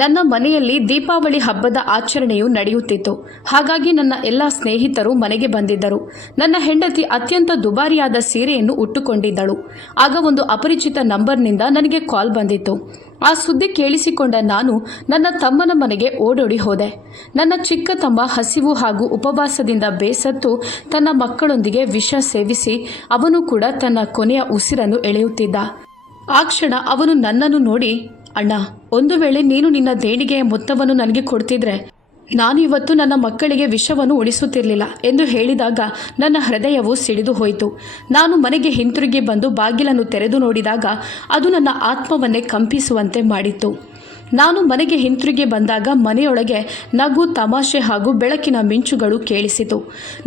ನನ್ನ ಮನೆಯಲ್ಲಿ ದೀಪಾವಳಿ ಹಬ್ಬದ ಆಚರಣೆಯು ನಡೆಯುತ್ತಿತ್ತು. ಹಾಗಾಗಿ ನನ್ನ ಎಲ್ಲ ಸ್ನೇಹಿತರು ಮನೆಗೆ ಬಂದಿದ್ದರು. ನನ್ನ ಹೆಂಡತಿ ಅತ್ಯಂತ ದುಬಾರಿಯಾದ ಸೀರೆಯನ್ನು ಉಟ್ಟುಕೊಂಡಿದ್ದಳು. ಆಗ ಒಂದು ಅಪರಿಚಿತ ನಂಬರ್ನಿಂದ ನನಗೆ ಕಾಲ್ ಬಂದಿತ್ತು. ಆ ಸುದ್ದಿ ಕೇಳಿಸಿಕೊಂಡ ನಾನು ನನ್ನ ತಮ್ಮನ ಮನೆಗೆ ಓಡೋಡಿ ಹೋದೆ. ನನ್ನ ಚಿಕ್ಕ ತಮ್ಮ ಹಸಿವು ಹಾಗೂ ಉಪವಾಸದಿಂದ ಬೇಸತ್ತು ತನ್ನ ಮಕ್ಕಳೊಂದಿಗೆ ವಿಷ ಸೇವಿಸಿ ಅವನು ಕೂಡ ತನ್ನ ಕೊನೆಯ ಉಸಿರನ್ನು ಎಳೆಯುತ್ತಿದ್ದ. ಆ ಕ್ಷಣ ಅವನು ನನ್ನನ್ನು ನೋಡಿ, ಅಣ್ಣ, ಒಂದು ವೇಳೆ ನೀನು ನಿನ್ನ ದೇಣಿಗೆಯ ಮೊತ್ತವನ್ನು ನನಗೆ ಕೊಡ್ತಿದ್ರೆ ನಾನು ಇವತ್ತು ನನ್ನ ಮಕ್ಕಳಿಗೆ ವಿಷವನ್ನು ಉಳಿಸುತ್ತಿರಲಿಲ್ಲ ಎಂದು ಹೇಳಿದಾಗ ನನ್ನ ಹೃದಯವು ಸಿಡಿದು ಹೋಯಿತು. ನಾನು ಮನೆಗೆ ಹಿಂತಿರುಗಿ ಬಂದು ಬಾಗಿಲನ್ನು ತೆರೆದು ನೋಡಿದಾಗ ಅದು ನನ್ನ ಆತ್ಮವನ್ನೇ ಕಂಪಿಸುವಂತೆ ಮಾಡಿತ್ತು. ನಾನು ಮನೆಗೆ ಹಿಂತಿರುಗಿ ಬಂದಾಗ ಮನೆಯೊಳಗೆ ನಗು, ತಮಾಷೆ ಹಾಗೂ ಬೆಳಕಿನ ಮಿಂಚುಗಳು ಕೇಳಿಸಿತು.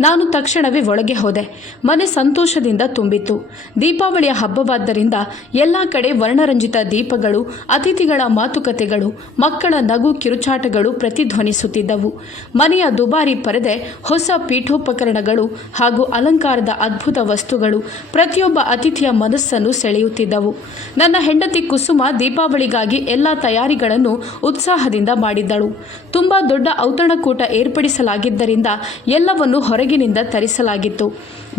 ನಾನು ತಕ್ಷಣವೇ ಒಳಗೆ ಹೋದೆ. ಮನೆ ಸಂತೋಷದಿಂದ ತುಂಬಿತ್ತು. ದೀಪಾವಳಿಯ ಹಬ್ಬವಾದ್ದರಿಂದ ಎಲ್ಲ ಕಡೆ ವರ್ಣರಂಜಿತ ದೀಪಗಳು, ಅತಿಥಿಗಳ ಮಾತುಕತೆಗಳು, ಮಕ್ಕಳ ನಗು ಕಿರುಚಾಟಗಳು ಪ್ರತಿಧ್ವನಿಸುತ್ತಿದ್ದವು. ಮನೆಯ ದುಬಾರಿ ಪರದೆ, ಹೊಸ ಪೀಠೋಪಕರಣಗಳು ಹಾಗೂ ಅಲಂಕಾರದ ಅದ್ಭುತ ವಸ್ತುಗಳು ಪ್ರತಿಯೊಬ್ಬ ಅತಿಥಿಯ ಮನಸ್ಸನ್ನು ಸೆಳೆಯುತ್ತಿದ್ದವು. ನನ್ನ ಹೆಂಡತಿ ಕುಸುಮ ದೀಪಾವಳಿಗಾಗಿ ಎಲ್ಲ ತಯಾರಿಗಳನ್ನು ಉತ್ಸಾಹದಿಂದ ಮಾಡಿದ್ದಳು. ತುಂಬಾ ದೊಡ್ಡ ಔತಣಕೂಟ ಏರ್ಪಡಿಸಲಾಗಿದ್ದರಿಂದ ಎಲ್ಲವನ್ನು ಹೊರಗಿನಿಂದ ತರಿಸಲಾಗಿತ್ತು.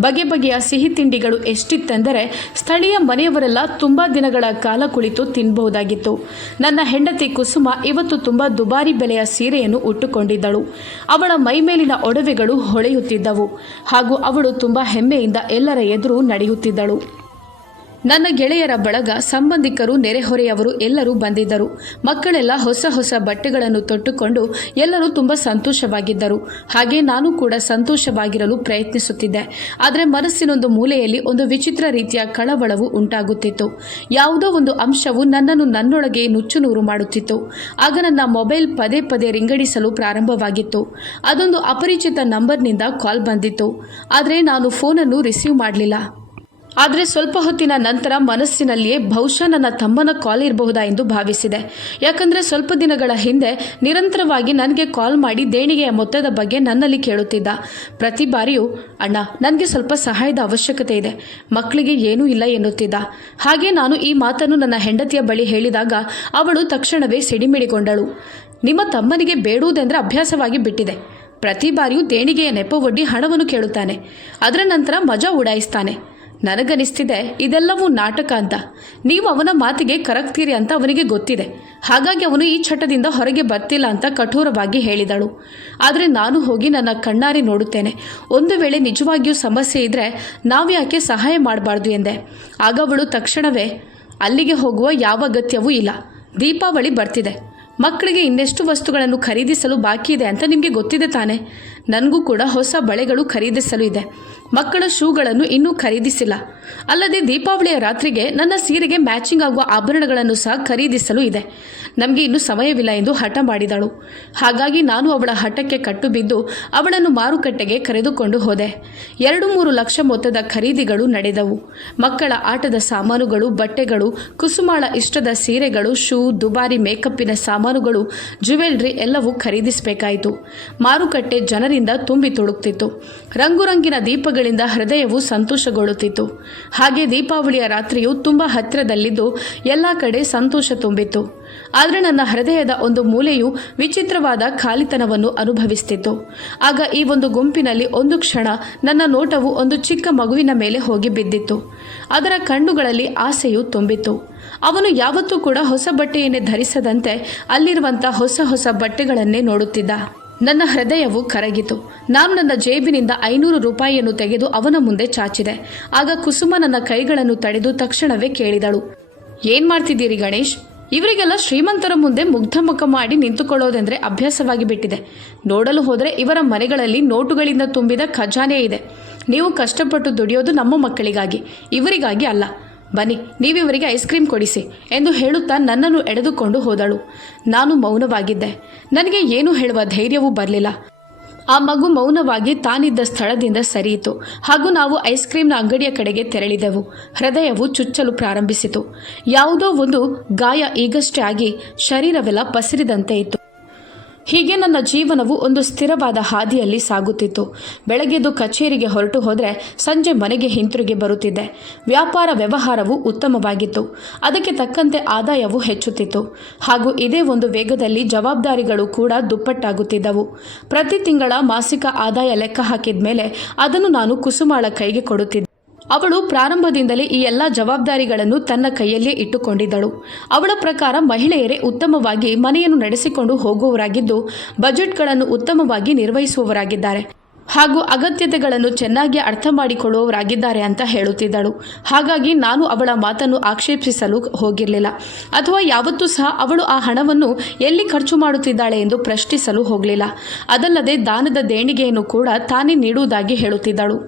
ಬಗೆ ಬಗೆಯ ಸಿಹಿ ತಿಂಡಿಗಳು ಎಷ್ಟಿತ್ತೆಂದರೆ ಸ್ಥಳೀಯ ಮನೆಯವರೆಲ್ಲ ತುಂಬಾ ದಿನಗಳ ಕಾಲ ಕುಳಿತು ತಿನ್ನಬಹುದಾಗಿತ್ತು. ನನ್ನ ಹೆಂಡತಿ ಕುಸುಮ ಇವತ್ತು ತುಂಬಾ ದುಬಾರಿ ಬೆಲೆಯ ಸೀರೆಯನ್ನು ಉಟ್ಟುಕೊಂಡಿದ್ದಳು. ಅವಳ ಮೈಮೇಲಿನ ಒಡವೆಗಳು ಹೊಳೆಯುತ್ತಿದ್ದವು ಹಾಗೂ ಅವಳು ತುಂಬಾ ಹೆಮ್ಮೆಯಿಂದ ಎಲ್ಲರ ಎದುರು ನಡೆಯುತ್ತಿದ್ದಳು. ನನ್ನ ಗೆಳೆಯರ ಬಳಗ, ಸಂಬಂಧಿಕರು, ನೆರೆಹೊರೆಯವರು ಎಲ್ಲರೂ ಬಂದಿದ್ದರು. ಮಕ್ಕಳೆಲ್ಲ ಹೊಸ ಹೊಸ ಬಟ್ಟೆಗಳನ್ನು ತೊಟ್ಟುಕೊಂಡು ಎಲ್ಲರೂ ತುಂಬ ಸಂತೋಷವಾಗಿದ್ದರು. ಹಾಗೆ ನಾನು ಕೂಡ ಸಂತೋಷವಾಗಿರಲು ಪ್ರಯತ್ನಿಸುತ್ತಿದ್ದೆ. ಆದರೆ ಮನಸ್ಸಿನೊಂದು ಮೂಲೆಯಲ್ಲಿ ಒಂದು ವಿಚಿತ್ರ ರೀತಿಯ ಕಳವಳವು ಉಂಟಾಗುತ್ತಿತ್ತು. ಯಾವುದೋ ಒಂದು ಅಂಶವು ನನ್ನನ್ನು ನನ್ನೊಳಗೆ ನುಚ್ಚುನೂರು ಮಾಡುತ್ತಿತ್ತು. ಆಗ ನನ್ನ ಮೊಬೈಲ್ ಪದೇ ಪದೇ ರಿಂಗಡಿಸಲು ಪ್ರಾರಂಭವಾಗಿತ್ತು. ಅದೊಂದು ಅಪರಿಚಿತ ನಂಬರ್ನಿಂದ ಕಾಲ್ ಬಂದಿತ್ತು. ಆದರೆ ನಾನು ಫೋನನ್ನು ರಿಸೀವ್ ಮಾಡಲಿಲ್ಲ. ಆದರೆ ಸ್ವಲ್ಪ ಹೊತ್ತಿನ ನಂತರ ಮನಸ್ಸಿನಲ್ಲಿಯೇ ಬಹುಶಃ ನನ್ನ ತಮ್ಮನ ಕಾಲ್ ಇರಬಹುದಾ ಎಂದು ಭಾವಿಸಿದೆ. ಯಾಕಂದರೆ ಸ್ವಲ್ಪ ದಿನಗಳ ಹಿಂದೆ ನಿರಂತರವಾಗಿ ನನಗೆ ಕಾಲ್ ಮಾಡಿ ದೇಣಿಗೆಯ ಮೊತ್ತದ ಬಗ್ಗೆ ನನ್ನಲ್ಲಿ ಕೇಳುತ್ತಿದ್ದ. ಪ್ರತಿ ಬಾರಿಯೂ, ಅಣ್ಣ, ನನಗೆ ಸ್ವಲ್ಪ ಸಹಾಯದ ಅವಶ್ಯಕತೆ ಇದೆ, ಮಕ್ಕಳಿಗೆ ಏನೂ ಇಲ್ಲ ಎನ್ನುತ್ತಿದ್ದ. ಹಾಗೆ ನಾನು ಈ ಮಾತನ್ನು ನನ್ನ ಹೆಂಡತಿಯ ಬಳಿ ಹೇಳಿದಾಗ ಅವಳು ತಕ್ಷಣವೇ ಸಿಡಿಮಿಡಿಗೊಂಡಳು. ನಿಮ್ಮ ತಮ್ಮನಿಗೆ ಬೇಡುವುದೆಂದರೆ ಅಭ್ಯಾಸವಾಗಿ ಬಿಟ್ಟಿದೆ. ಪ್ರತಿ ಬಾರಿಯೂ ದೇಣಿಗೆಯ ನೆಪವೊಡ್ಡಿ ಹಣವನ್ನು ಕೇಳುತ್ತಾನೆ. ಅದರ ನಂತರ ಮಜಾ ಉಡಾಯಿಸ್ತಾನೆ. ನನಗನಿಸ್ತಿದೆ ಇದೆಲ್ಲವೂ ನಾಟಕ ಅಂತ. ನೀವು ಅವನ ಮಾತಿಗೆ ಕರಗ್ತೀರಿ ಅಂತ ಅವನಿಗೆ ಗೊತ್ತಿದೆ. ಹಾಗಾಗಿ ಅವನು ಈ ಚಟದಿಂದ ಹೊರಗೆ ಬರ್ತಿಲ್ಲ ಅಂತ ಕಠೋರವಾಗಿ ಹೇಳಿದಳು. ಆದರೆ ನಾನು ಹೋಗಿ ನನ್ನ ಕಣ್ಣಾರೆ ನೋಡುತ್ತೇನೆ. ಒಂದು ವೇಳೆ ನಿಜವಾಗಿಯೂ ಸಮಸ್ಯೆ ಇದ್ದರೆ ನಾವು ಯಾಕೆ ಸಹಾಯ ಮಾಡಬಾರ್ದು ಎಂದೆ. ಆಗ ಅವಳು ತಕ್ಷಣವೇ, ಅಲ್ಲಿಗೆ ಹೋಗುವ ಯಾವ ಅಗತ್ಯವೂ ಇಲ್ಲ. ದೀಪಾವಳಿ ಬರ್ತಿದೆ. ಮಕ್ಕಳಿಗೆ ಇನ್ನೆಷ್ಟು ವಸ್ತುಗಳನ್ನು ಖರೀದಿಸಲು ಬಾಕಿ ಇದೆ ಅಂತ ನಿಮಗೆ ಗೊತ್ತಿದೆ ತಾನೆ. ನನಗೂ ಕೂಡ ಹೊಸ ಬಳೆಗಳು ಖರೀದಿಸಲು ಇದೆ. ಮಕ್ಕಳ ಶೂಗಳನ್ನು ಇನ್ನೂ ಖರೀದಿಸಿಲ್ಲ. ಅಲ್ಲದೆ ದೀಪಾವಳಿಯ ರಾತ್ರಿಗೆ ನನ್ನ ಸೀರೆಗೆ ಮ್ಯಾಚಿಂಗ್ ಆಗುವ ಆಭರಣಗಳನ್ನು ಸಹ ಖರೀದಿಸಲು ಇದೆ. ನಮಗೆ ಇನ್ನೂ ಸಮಯವಿಲ್ಲ ಎಂದು ಹಠ ಮಾಡಿದಳು. ಹಾಗಾಗಿ ನಾನು ಅವಳ ಹಠಕ್ಕೆ ಕಟ್ಟುಬಿದ್ದು ಅವಳನ್ನು ಮಾರುಕಟ್ಟೆಗೆ ಕರೆದುಕೊಂಡು ಹೋದೆ. 2-3 ಲಕ್ಷ ಮೊತ್ತದ ಖರೀದಿಗಳು ನಡೆದವು. ಮಕ್ಕಳ ಆಟದ ಸಾಮಾನುಗಳು, ಬಟ್ಟೆಗಳು, ಕುಸುಮಾಳ ಇಷ್ಟದ ಸೀರೆಗಳು, ಶೂ, ದುಬಾರಿ ಮೇಕಪ್ಪಿನ ಸಾಮಾನುಗಳು, ಜ್ಯುವೆಲ್ರಿ ಎಲ್ಲವೂ ಖರೀದಿಸಬೇಕಾಯಿತು. ಮಾರುಕಟ್ಟೆ ಜನರಿಂದ ತುಂಬಿ ತುಳುಕ್ತಿತ್ತು. ರಂಗುರಂಗಿನ ದೀಪಗಳಿಂದ ಹೃದಯವು ಸಂತೋಷಗೊಳ್ಳುತ್ತಿತ್ತು. ಹಾಗೆ ದೀಪಾವಳಿಯ ರಾತ್ರಿಯು ತುಂಬ ಹತ್ತಿರದಲ್ಲಿದ್ದು ಎಲ್ಲ ಕಡೆ ಸಂತೋಷ ತುಂಬಿತ್ತು. ಆದರೆ ನನ್ನ ಹೃದಯದ ಒಂದು ಮೂಲೆಯು ವಿಚಿತ್ರವಾದ ಖಾಲಿತನವನ್ನು ಅನುಭವಿಸುತ್ತಿತ್ತು. ಆಗ ಈ ಒಂದು ಗುಂಪಿನಲ್ಲಿ ಒಂದು ಕ್ಷಣ ನನ್ನ ನೋಟವು ಒಂದು ಚಿಕ್ಕ ಮಗುವಿನ ಮೇಲೆ ಹೋಗಿ ಬಿದ್ದಿತ್ತು. ಅದರ ಕಣ್ಣುಗಳಲ್ಲಿ ಆಸೆಯು ತುಂಬಿತ್ತು. ಅವನು ಯಾವತ್ತೂ ಕೂಡ ಹೊಸ ಬಟ್ಟೆಯನ್ನೇ ಧರಿಸದಂತೆ ಅಲ್ಲಿರುವಂಥ ಹೊಸ ಹೊಸ ಬಟ್ಟೆಗಳನ್ನೇ ನೋಡುತ್ತಿದ್ದ. ನನ್ನ ಹೃದಯವು ಕರಗಿತು. ನಾನು ನನ್ನ ಜೇಬಿನಿಂದ 500 ರೂಪಾಯಿಯನ್ನು ತೆಗೆದು ಅವನ ಮುಂದೆ ಚಾಚಿದೆ. ಆಗ ಕುಸುಮ ನನ್ನ ಕೈಗಳನ್ನು ತಡೆದು ತಕ್ಷಣವೇ ಕೇಳಿದಳು, ಏನು ಮಾಡ್ತಿದ್ದೀರಿ ಗಣೇಶ್? ಇವರಿಗೆಲ್ಲ ಶ್ರೀಮಂತರ ಮುಂದೆ ಮುಗ್ಧ ಮುಖ ಮಾಡಿ ನಿಂತುಕೊಳ್ಳೋದೆಂದರೆ ಅಭ್ಯಾಸವಾಗಿ ಬಿಟ್ಟಿದೆ. ನೋಡಲು ಹೋದರೆ ಇವರ ಮನೆಗಳಲ್ಲಿ ನೋಟುಗಳಿಂದ ತುಂಬಿದ ಖಜಾನೆ ಇದೆ. ನೀವು ಕಷ್ಟಪಟ್ಟು ದುಡಿಯೋದು ನಮ್ಮ ಮಕ್ಕಳಿಗಾಗಿ, ಇವರಿಗಾಗಿ ಅಲ್ಲ. ಬನ್ನಿ, ನೀವಿವರಿಗೆ ಐಸ್ ಕ್ರೀಮ್ ಕೊಡಿಸಿ ಎಂದು ಹೇಳುತ್ತಾ ನನ್ನನ್ನು ಎಳೆದುಕೊಂಡು ಹೋದಳು. ನಾನು ಮೌನವಾಗಿದ್ದೆ. ನನಗೆ ಏನು ಹೇಳುವ ಧೈರ್ಯವೂ ಬರಲಿಲ್ಲ. ಆ ಮಗು ಮೌನವಾಗಿ ತಾನಿದ್ದ ಸ್ಥಳದಿಂದ ಸರಿಯಿತು ಹಾಗೂ ನಾವು ಐಸ್ ಕ್ರೀಮ್ನ ಅಂಗಡಿಯ ಕಡೆಗೆ ತೆರಳಿದೆವು. ಹೃದಯವು ಚುಚ್ಚಲು ಪ್ರಾರಂಭಿಸಿತು. ಯಾವುದೋ ಒಂದು ಗಾಯ ಈಗಷ್ಟೇ ಆಗಿ ಶರೀರವೆಲ್ಲ ಪಸರಿದಂತೆ ಇತ್ತು. ಹೀಗೆ ನನ್ನ ಜೀವನವು ಒಂದು ಸ್ಥಿರವಾದ ಹಾದಿಯಲ್ಲಿ ಸಾಗುತ್ತಿತ್ತು. ಬೆಳಗ್ಗೆದ್ದು ಕಚೇರಿಗೆ ಹೊರಟು ಹೋದರೆ ಸಂಜೆ ಮನೆಗೆ ಹಿಂತಿರುಗಿ ಬರುತ್ತಿದ್ದೆ. ವ್ಯಾಪಾರ ವ್ಯವಹಾರವು ಉತ್ತಮವಾಗಿತ್ತು. ಅದಕ್ಕೆ ತಕ್ಕಂತೆ ಆದಾಯವು ಹೆಚ್ಚುತ್ತಿತ್ತು. ಹಾಗೂ ಇದೇ ಒಂದು ವೇಗದಲ್ಲಿ ಜವಾಬ್ದಾರಿಗಳು ಕೂಡ ದುಪ್ಪಟ್ಟಾಗುತ್ತಿದ್ದವು. ಪ್ರತಿ ತಿಂಗಳ ಮಾಸಿಕ ಆದಾಯ ಲೆಕ್ಕ ಹಾಕಿದ ಮೇಲೆ ಅದನ್ನು ನಾನು ಕುಸುಮಾಳ ಕೈಗೆ ಕೊಡುತ್ತಿದ್ದೆ. ಅವಳು ಪ್ರಾರಂಭದಿಂದಲೇ ಈ ಎಲ್ಲ ಜವಾಬ್ದಾರಿಗಳನ್ನು ತನ್ನ ಕೈಯಲ್ಲೇ ಇಟ್ಟುಕೊಂಡಿದ್ದಳು. ಅವಳ ಪ್ರಕಾರ ಮಹಿಳೆಯರೇ ಉತ್ತಮವಾಗಿ ಮನೆಯನ್ನು ನಡೆಸಿಕೊಂಡು ಹೋಗುವವರಾಗಿದ್ದು, ಬಜೆಟ್ಗಳನ್ನು ಉತ್ತಮವಾಗಿ ನಿರ್ವಹಿಸುವವರಾಗಿದ್ದಾರೆ ಹಾಗೂ ಅಗತ್ಯತೆಗಳನ್ನು ಚೆನ್ನಾಗಿ ಅರ್ಥ ಮಾಡಿಕೊಳ್ಳುವವರಾಗಿದ್ದಾರೆ ಅಂತ ಹೇಳುತ್ತಿದ್ದಳು. ಹಾಗಾಗಿ ನಾನು ಅವಳ ಮಾತನ್ನು ಆಕ್ಷೇಪಿಸಲು ಹೋಗಿರಲಿಲ್ಲ ಅಥವಾ ಯಾವತ್ತೂ ಸಹ ಅವಳು ಆ ಹಣವನ್ನು ಎಲ್ಲಿ ಖರ್ಚು ಮಾಡುತ್ತಿದ್ದಾಳೆ ಎಂದು ಪ್ರಶ್ನಿಸಲು ಹೋಗಲಿಲ್ಲ. ಅದಲ್ಲದೆ ದಾನದ ದೇಣಿಗೆಯನ್ನು ಕೂಡ ತಾನೇ ನೀಡುವುದಾಗಿ ಹೇಳುತ್ತಿದ್ದಳು.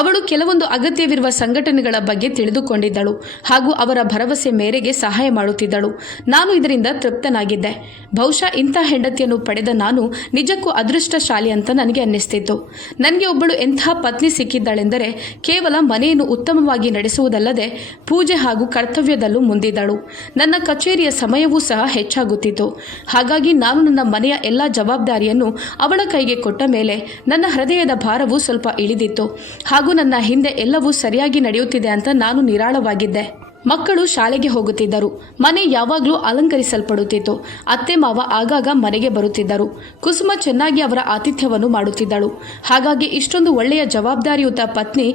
ಅವಳು ಕೆಲವೊಂದು ಅಗತ್ಯವಿರುವ ಸಂಘಟನೆಗಳ ಬಗ್ಗೆ ತಿಳಿದುಕೊಂಡಿದ್ದಳು ಹಾಗೂ ಅವರ ಭರವಸೆ ಮೇರೆಗೆ ಸಹಾಯ ಮಾಡುತ್ತಿದ್ದಳು. ನಾನು ಇದರಿಂದ ತೃಪ್ತನಾಗಿದ್ದೆ. ಬಹುಶಃ ಇಂಥ ಹೆಂಡತಿಯನ್ನು ಪಡೆದ ನಾನು ನಿಜಕ್ಕೂ ಅದೃಷ್ಟಶಾಲಿ ಅಂತ ನನಗೆ ಅನ್ನಿಸ್ತಿತ್ತು. ನನಗೆ ಒಬ್ಬಳು ಎಂಥ ಪತ್ನಿ ಸಿಕ್ಕಿದ್ದಾಳೆಂದರೆ ಕೇವಲ ಮನೆಯನ್ನು ಉತ್ತಮವಾಗಿ ನಡೆಸುವುದಲ್ಲದೆ ಪೂಜೆ ಹಾಗೂ ಕರ್ತವ್ಯದಲ್ಲೂ ಮುಂದಿದ್ದಳು. ನನ್ನ ಕಚೇರಿಯ ಸಮಯವೂ ಸಹ ಹೆಚ್ಚಾಗುತ್ತಿತ್ತು. ಹಾಗಾಗಿ ನಾನು ನನ್ನ ಮನೆಯ ಎಲ್ಲ ಜವಾಬ್ದಾರಿಯನ್ನು ಅವಳ ಕೈಗೆ ಕೊಟ್ಟ ಮೇಲೆ ನನ್ನ ಹೃದಯದ ಭಾರವು ಸ್ವಲ್ಪ ಇಳಿದಿತ್ತು ಹಾಗೂ ನನ್ನ ಹಿಂದೆ ಎಲ್ಲವೂ ಸರಿಯಾಗಿ ನಡೆಯುತ್ತಿದೆ ಅಂತ ನಾನು ನಿರಾಳವಾಗಿದ್ದೆ. ಮಕ್ಕಳು ಶಾಲೆಗೆ ಹೋಗುತ್ತಿದ್ದರು. ಮನೆ ಯಾವಾಗಲೂ ಅಲಂಕರಿಸಲ್ಪಡುತ್ತಿತ್ತು. ಅತ್ತೆ ಮಾವ ಆಗಾಗ ಮನೆಗೆ ಬರುತ್ತಿದ್ದರು. ಕುಸುಮ ಚೆನ್ನಾಗಿ ಅವರ ಆತಿಥ್ಯವನ್ನು ಮಾಡುತ್ತಿದ್ದಳು. ಹಾಗಾಗಿ ಇಷ್ಟೊಂದು ಒಳ್ಳೆಯ ಜವಾಬ್ದಾರಿಯುತ ಪತ್ನಿ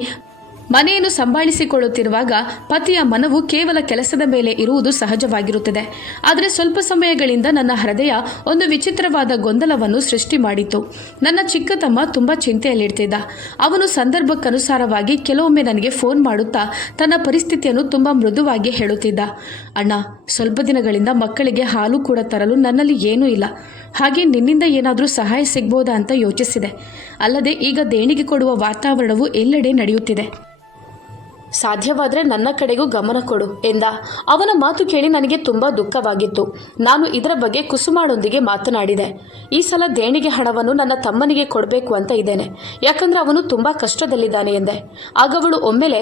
ಮನೆಯನ್ನು ಸಂಭಾಳಿಸಿಕೊಳ್ಳುತ್ತಿರುವಾಗ ಪತಿಯ ಮನವು ಕೇವಲ ಕೆಲಸದ ಮೇಲೆ ಇರುವುದು ಸಹಜವಾಗಿರುತ್ತದೆ. ಆದರೆ ಸ್ವಲ್ಪ ಸಮಯಗಳಿಂದ ನನ್ನ ಹೃದಯ ಒಂದು ವಿಚಿತ್ರವಾದ ಗೊಂದಲವನ್ನು ಸೃಷ್ಟಿ ಮಾಡಿತು. ನನ್ನ ಚಿಕ್ಕ ತಮ್ಮ ತುಂಬ ಚಿಂತೆಯಲ್ಲಿಡ್ತಿದ್ದ. ಅವನು ಸಂದರ್ಭಕ್ಕನುಸಾರವಾಗಿ ಕೆಲವೊಮ್ಮೆ ನನಗೆ ಫೋನ್ ಮಾಡುತ್ತಾ ತನ್ನ ಪರಿಸ್ಥಿತಿಯನ್ನು ತುಂಬ ಮೃದುವಾಗಿ ಹೇಳುತ್ತಿದ್ದ. ಅಣ್ಣ, ಸ್ವಲ್ಪ ದಿನಗಳಿಂದ ಮಕ್ಕಳಿಗೆ ಹಾಲು ಕೂಡ ತರಲು ನನ್ನಲ್ಲಿ ಏನೂ ಇಲ್ಲ. ಹಾಗೆ ನಿನ್ನಿಂದ ಏನಾದರೂ ಸಹಾಯ ಸಿಗ್ಬೋದಾ ಅಂತ ಯೋಚಿಸಿದೆ. ಅಲ್ಲದೆ ಈಗ ದೇಣಿಗೆ ಕೊಡುವ ವಾತಾವರಣವು ಎಲ್ಲೆಡೆ ನಡೆಯುತ್ತಿದೆ. ಸಾಧ್ಯವಾದರೆ ನನ್ನ ಕಡೆಗೂ ಗಮನ ಕೊಡು ಎಂದ. ಅವನ ಮಾತು ಕೇಳಿ ನನಗೆ ತುಂಬ ದುಃಖವಾಗಿತ್ತು. ನಾನು ಇದರ ಬಗ್ಗೆ ಕುಸುಮಾಳೊಂದಿಗೆ ಮಾತನಾಡಿದೆ. ಈ ಸಲ ದೇಣಿಗೆ ಹಣವನ್ನು ನನ್ನ ತಮ್ಮನಿಗೆ ಕೊಡಬೇಕು ಅಂತ ಇದ್ದೇನೆ, ಯಾಕಂದರೆ ಅವನು ತುಂಬ ಕಷ್ಟದಲ್ಲಿದ್ದಾನೆ ಎಂದೆ. ಆಗ ಅವಳು ಒಮ್ಮೆಲೆ,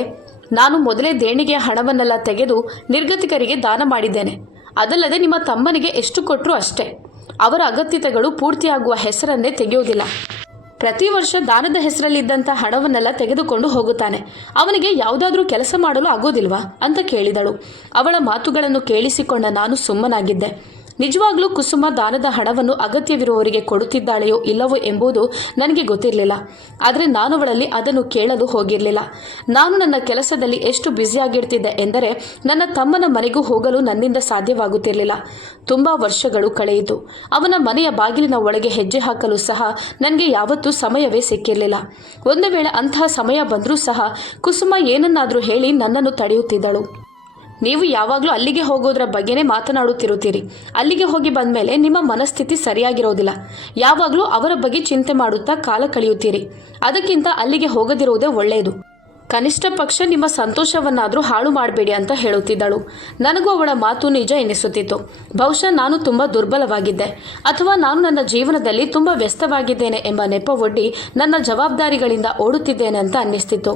ನಾನು ಮೊದಲೇ ದೇಣಿಗೆಯ ಹಣವನ್ನೆಲ್ಲ ತೆಗೆದು ನಿರ್ಗತಿಕರಿಗೆ ದಾನ ಮಾಡಿದ್ದೇನೆ. ಅದಲ್ಲದೆ ನಿಮ್ಮ ತಮ್ಮನಿಗೆ ಎಷ್ಟು ಕೊಟ್ಟರೂ ಅಷ್ಟೇ. ಅವರ ಅಗತ್ಯತೆಗಳು ಪೂರ್ತಿಯಾಗುವ ಹೆಸರನ್ನೇ ತೆಗೆಯುವುದಿಲ್ಲ. ಪ್ರತಿ ವರ್ಷ ದಾನದ ಹೆಸರಲ್ಲಿದ್ದಂಥ ಹಣವನ್ನೆಲ್ಲ ತೆಗೆದುಕೊಂಡು ಹೋಗುತ್ತಾನೆ. ಅವನಿಗೆ ಯಾವುದಾದ್ರೂ ಕೆಲಸ ಮಾಡಲು ಆಗೋದಿಲ್ವಾ ಅಂತ ಕೇಳಿದಳು. ಅವಳ ಮಾತುಗಳನ್ನು ಕೇಳಿಸಿಕೊಂಡ ನಾನು ಸುಮ್ಮನಾಗಿದ್ದೆ. ನಿಜವಾಗ್ಲೂ ಕುಸುಮ ದಾನದ ಹಣವನ್ನು ಅಗತ್ಯವಿರುವವರಿಗೆ ಕೊಡುತ್ತಿದ್ದಾಳೆಯೋ ಇಲ್ಲವೋ ಎಂಬುದು ನನಗೆ ಗೊತ್ತಿರಲಿಲ್ಲ. ಆದರೆ ನಾನು ಅವಳಲ್ಲಿ ಅದನ್ನು ಕೇಳಲು ಹೋಗಿರಲಿಲ್ಲ. ನಾನು ನನ್ನ ಕೆಲಸದಲ್ಲಿ ಎಷ್ಟು ಬ್ಯುಸಿಯಾಗಿರ್ತಿದ್ದೆ ಎಂದರೆ ನನ್ನ ತಮ್ಮನ ಮನೆಗೂ ಹೋಗಲು ನನ್ನಿಂದ ಸಾಧ್ಯವಾಗುತ್ತಿರಲಿಲ್ಲ. ತುಂಬ ವರ್ಷಗಳು ಕಳೆಯಿತು. ಅವನ ಮನೆಯ ಬಾಗಿಲಿನ ಒಳಗೆ ಹೆಜ್ಜೆ ಹಾಕಲು ಸಹ ನನಗೆ ಯಾವತ್ತೂ ಸಮಯವೇ ಸಿಕ್ಕಿರಲಿಲ್ಲ. ಒಂದು ವೇಳೆ ಅಂತಹ ಸಮಯ ಬಂದರೂ ಸಹ ಕುಸುಮ ಏನನ್ನಾದರೂ ಹೇಳಿ ನನ್ನನ್ನು ತಡೆಯುತ್ತಿದ್ದಳು. ನೀವು ಯಾವಾಗಲೂ ಅಲ್ಲಿಗೆ ಹೋಗೋದ್ರ ಬಗ್ಗೆನೇ ಮಾತನಾಡುತ್ತಿರುತ್ತೀರಿ. ಅಲ್ಲಿಗೆ ಹೋಗಿ ಬಂದ ಮೇಲೆ ನಿಮ್ಮ ಮನಸ್ಥಿತಿ ಸರಿಯಾಗಿರೋದಿಲ್ಲ. ಯಾವಾಗಲೂ ಅವರ ಬಗ್ಗೆ ಚಿಂತೆ ಮಾಡುತ್ತಾ ಕಾಲ ಕಳೆಯುತ್ತೀರಿ. ಅದಕ್ಕಿಂತ ಅಲ್ಲಿಗೆ ಹೋಗದಿರುವುದೇ ಒಳ್ಳೆಯದು. ಕನಿಷ್ಠ ಪಕ್ಷ ನಿಮ್ಮ ಸಂತೋಷವನ್ನಾದರೂ ಹಾಳು ಮಾಡಬೇಡಿ ಅಂತ ಹೇಳುತ್ತಿದ್ದಳು. ನನಗೂ ಅವಳ ಮಾತು ನಿಜ ಎನಿಸುತ್ತಿತ್ತು. ಬಹುಶಃ ನಾನು ತುಂಬ ದುರ್ಬಲವಾಗಿದ್ದೆ ಅಥವಾ ನಾನು ನನ್ನ ಜೀವನದಲ್ಲಿ ತುಂಬ ವ್ಯಸ್ತವಾಗಿದ್ದೇನೆ ಎಂಬ ನೆಪವೊಡ್ಡಿ ನನ್ನ ಜವಾಬ್ದಾರಿಗಳಿಂದ ಓಡುತ್ತಿದ್ದೇನೆ ಅಂತ ಅನ್ನಿಸ್ತಿತ್ತು.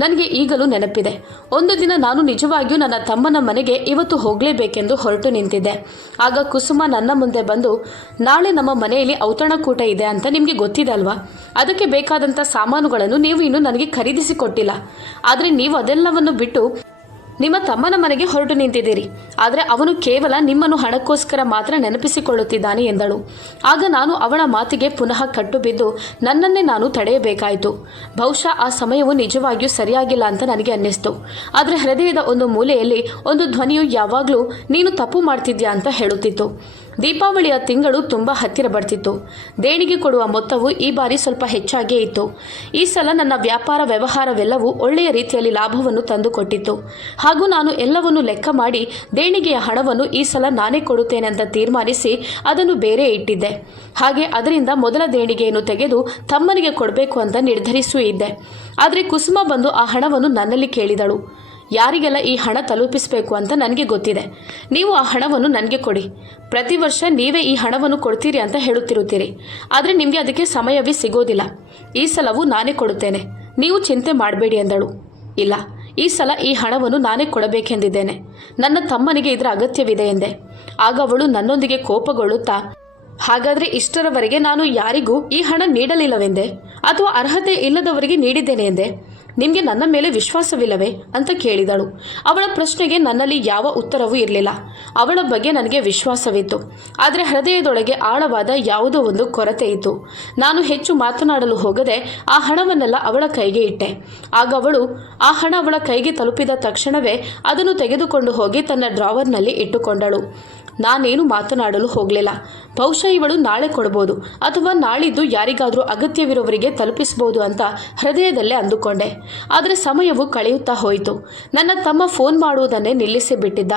ನನಗೆ ಈಗಲೂ ನೆನಪಿದೆ. ಒಂದು ದಿನ ನಾನು ನಿಜವಾಗಿಯೂ ನನ್ನ ತಮ್ಮನ ಮನೆಗೆ ಇವತ್ತು ಹೋಗಲೇಬೇಕೆಂದು ಹೊರಟು ನಿಂತಿದ್ದೆ. ಆಗ ಕುಸುಮ ನನ್ನ ಮುಂದೆ ಬಂದು, ನಾಳೆ ನಮ್ಮ ಮನೆಯಲ್ಲಿ ಔತಣಕೂಟ ಇದೆ ಅಂತ ನಿಮಗೆ ಗೊತ್ತಿದೆ ಅಲ್ವಾ? ಅದಕ್ಕೆ ಬೇಕಾದಂಥ ಸಾಮಾನುಗಳನ್ನು ನೀವು ಇನ್ನೂ ನನಗೆ ಖರೀದಿಸಿಕೊಟ್ಟಿಲ್ಲ. ಆದರೆ ನೀವು ಅದೆಲ್ಲವನ್ನು ಬಿಟ್ಟು ನಿಮ್ಮ ತಮ್ಮನ ಮನೆಗೆ ಹೊರಟು ನಿಂತಿದ್ದೀರಿ. ಆದರೆ ಅವನು ಕೇವಲ ನಿಮ್ಮನ್ನು ಹಣಕ್ಕೋಸ್ಕರ ಮಾತ್ರ ನೆನಪಿಸಿಕೊಳ್ಳುತ್ತಿದ್ದಾನೆ ಎಂದಳು. ಆಗ ನಾನು ಅವಳ ಮಾತಿಗೆ ಪುನಃ ಕಟ್ಟು ಬಿದ್ದು ನನ್ನನ್ನೇ ನಾನು ತಡೆಯಬೇಕಾಯಿತು. ಬಹುಶಃ ಆ ಸಮಯವು ನಿಜವಾಗಿಯೂ ಸರಿಯಾಗಿಲ್ಲ ಅಂತ ನನಗೆ ಅನ್ನಿಸ್ತು. ಆದರೆ ಹೃದಯದ ಒಂದು ಮೂಲೆಯಲ್ಲಿ ಒಂದು ಧ್ವನಿಯು ಯಾವಾಗಲೂ ನೀನು ತಪ್ಪು ಮಾಡ್ತಿದ್ಯಾ ಅಂತ ಹೇಳುತ್ತಿತ್ತು. ದೀಪಾವಳಿಯ ತಿಂಗಳು ತುಂಬ ಹತ್ತಿರ ಬರ್ತಿತ್ತು. ದೇಣಿಗೆ ಕೊಡುವ ಮೊತ್ತವು ಈ ಬಾರಿ ಸ್ವಲ್ಪ ಹೆಚ್ಚಾಗೇ ಇತ್ತು. ಈ ಸಲ ನನ್ನ ವ್ಯಾಪಾರ ವ್ಯವಹಾರವೆಲ್ಲವೂ ಒಳ್ಳೆಯ ರೀತಿಯಲ್ಲಿ ಲಾಭವನ್ನು ತಂದುಕೊಟ್ಟಿತ್ತು. ಹಾಗೂ ನಾನು ಎಲ್ಲವನ್ನು ಲೆಕ್ಕ ಮಾಡಿ ದೇಣಿಗೆಯ ಹಣವನ್ನು ಈ ಸಲ ನಾನೇ ಕೊಡುತ್ತೇನೆ ಅಂತ ತೀರ್ಮಾನಿಸಿ ಅದನ್ನು ಬೇರೆ ಇಟ್ಟಿದ್ದೆ. ಹಾಗೆ ಅದರಿಂದ ಮೊದಲ ದೇಣಿಗೆಯನ್ನು ತೆಗೆದು ತಮ್ಮನಿಗೆ ಕೊಡಬೇಕು ಅಂತ ನಿರ್ಧರಿಸೂ ಇದ್ದೆ. ಆದರೆ ಕುಸುಮ ಬಂದು ಆ ಹಣವನ್ನು ನನ್ನಲ್ಲಿ ಕೇಳಿದಳು. ಯಾರಿಗೆಲ್ಲ ಈ ಹಣ ತಲುಪಿಸಬೇಕು ಅಂತ ನನಗೆ ಗೊತ್ತಿದೆ. ನೀವು ಆ ಹಣವನ್ನು ನನಗೆ ಕೊಡಿ. ಪ್ರತಿ ವರ್ಷ ನೀವೇ ಈ ಹಣವನ್ನು ಕೊಡ್ತೀರಿ ಅಂತ ಹೇಳುತ್ತಿರುತ್ತೀರಿ. ಆದರೆ ನಿಮಗೆ ಅದಕ್ಕೆ ಸಮಯವೇ ಸಿಗೋದಿಲ್ಲ. ಈ ಸಲವೂ ನಾನೇ ಕೊಡುತ್ತೇನೆ, ನೀವು ಚಿಂತೆ ಮಾಡಬೇಡಿ ಎಂದಳು. ಇಲ್ಲ, ಈ ಸಲ ಈ ಹಣವನ್ನು ನಾನೇ ಕೊಡಬೇಕೆಂದಿದ್ದೇನೆ. ನನ್ನ ತಮ್ಮನಿಗೆ ಇದರ ಅಗತ್ಯವಿದೆ ಎಂದೆ. ಆಗ ಅವಳು ನನ್ನೊಂದಿಗೆ ಕೋಪಗೊಳ್ಳುತ್ತಾ, ಹಾಗಾದ್ರೆ ಇಷ್ಟರವರೆಗೆ ನಾನು ಯಾರಿಗೂ ಈ ಹಣ ನೀಡಲಿಲ್ಲವೆಂದೆ ಅಥವಾ ಅರ್ಹತೆ ಇಲ್ಲದವರಿಗೆ ನೀಡಿದ್ದೇನೆ ಎಂದೆ? ನಿಮಗೆ ನನ್ನ ಮೇಲೆ ವಿಶ್ವಾಸವಿಲ್ಲವೇ ಅಂತ ಕೇಳಿದಳು. ಅವಳ ಪ್ರಶ್ನೆಗೆ ನನ್ನಲ್ಲಿ ಯಾವ ಉತ್ತರವೂ ಇರಲಿಲ್ಲ. ಅವಳ ಬಗ್ಗೆ ನನಗೆ ವಿಶ್ವಾಸವಿತ್ತು, ಆದರೆ ಹೃದಯದೊಳಗೆ ಆಳವಾದ ಯಾವುದೋ ಒಂದು ಕೊರತೆ ಇತ್ತು. ನಾನು ಹೆಚ್ಚು ಮಾತನಾಡಲು ಹೋಗದೆ ಆ ಹಣವನ್ನೆಲ್ಲ ಅವಳ ಕೈಗೆ ಇಟ್ಟೆ. ಆಗ ಅವಳು ಆ ಹಣ ಅವಳ ಕೈಗೆ ತಲುಪಿದ ತಕ್ಷಣವೇ ಅದನ್ನು ತೆಗೆದುಕೊಂಡು ಹೋಗಿ ತನ್ನ ಡ್ರಾವರ್ನಲ್ಲಿ ಇಟ್ಟುಕೊಂಡಳು. ನಾನೇನು ಮಾತನಾಡಲು ಹೋಗಲಿಲ್ಲ. ಬಹುಶಃ ಇವಳು ನಾಳೆ ಕೊಡ್ಬೋದು ಅಥವಾ ನಾಳಿದ್ದು ಯಾರಿಗಾದರೂ ಅಗತ್ಯವಿರೋವರಿಗೆ ತಲುಪಿಸಬಹುದು ಅಂತ ಹೃದಯದಲ್ಲೇ ಅಂದುಕೊಂಡೆ. ಆದರೆ ಸಮಯವು ಕಳೆಯುತ್ತಾ ಹೋಯಿತು. ನನ್ನ ತಮ್ಮ ಫೋನ್ ಮಾಡುವುದನ್ನೇ ನಿಲ್ಲಿಸಿ ಬಿಟ್ಟಿದ್ದ.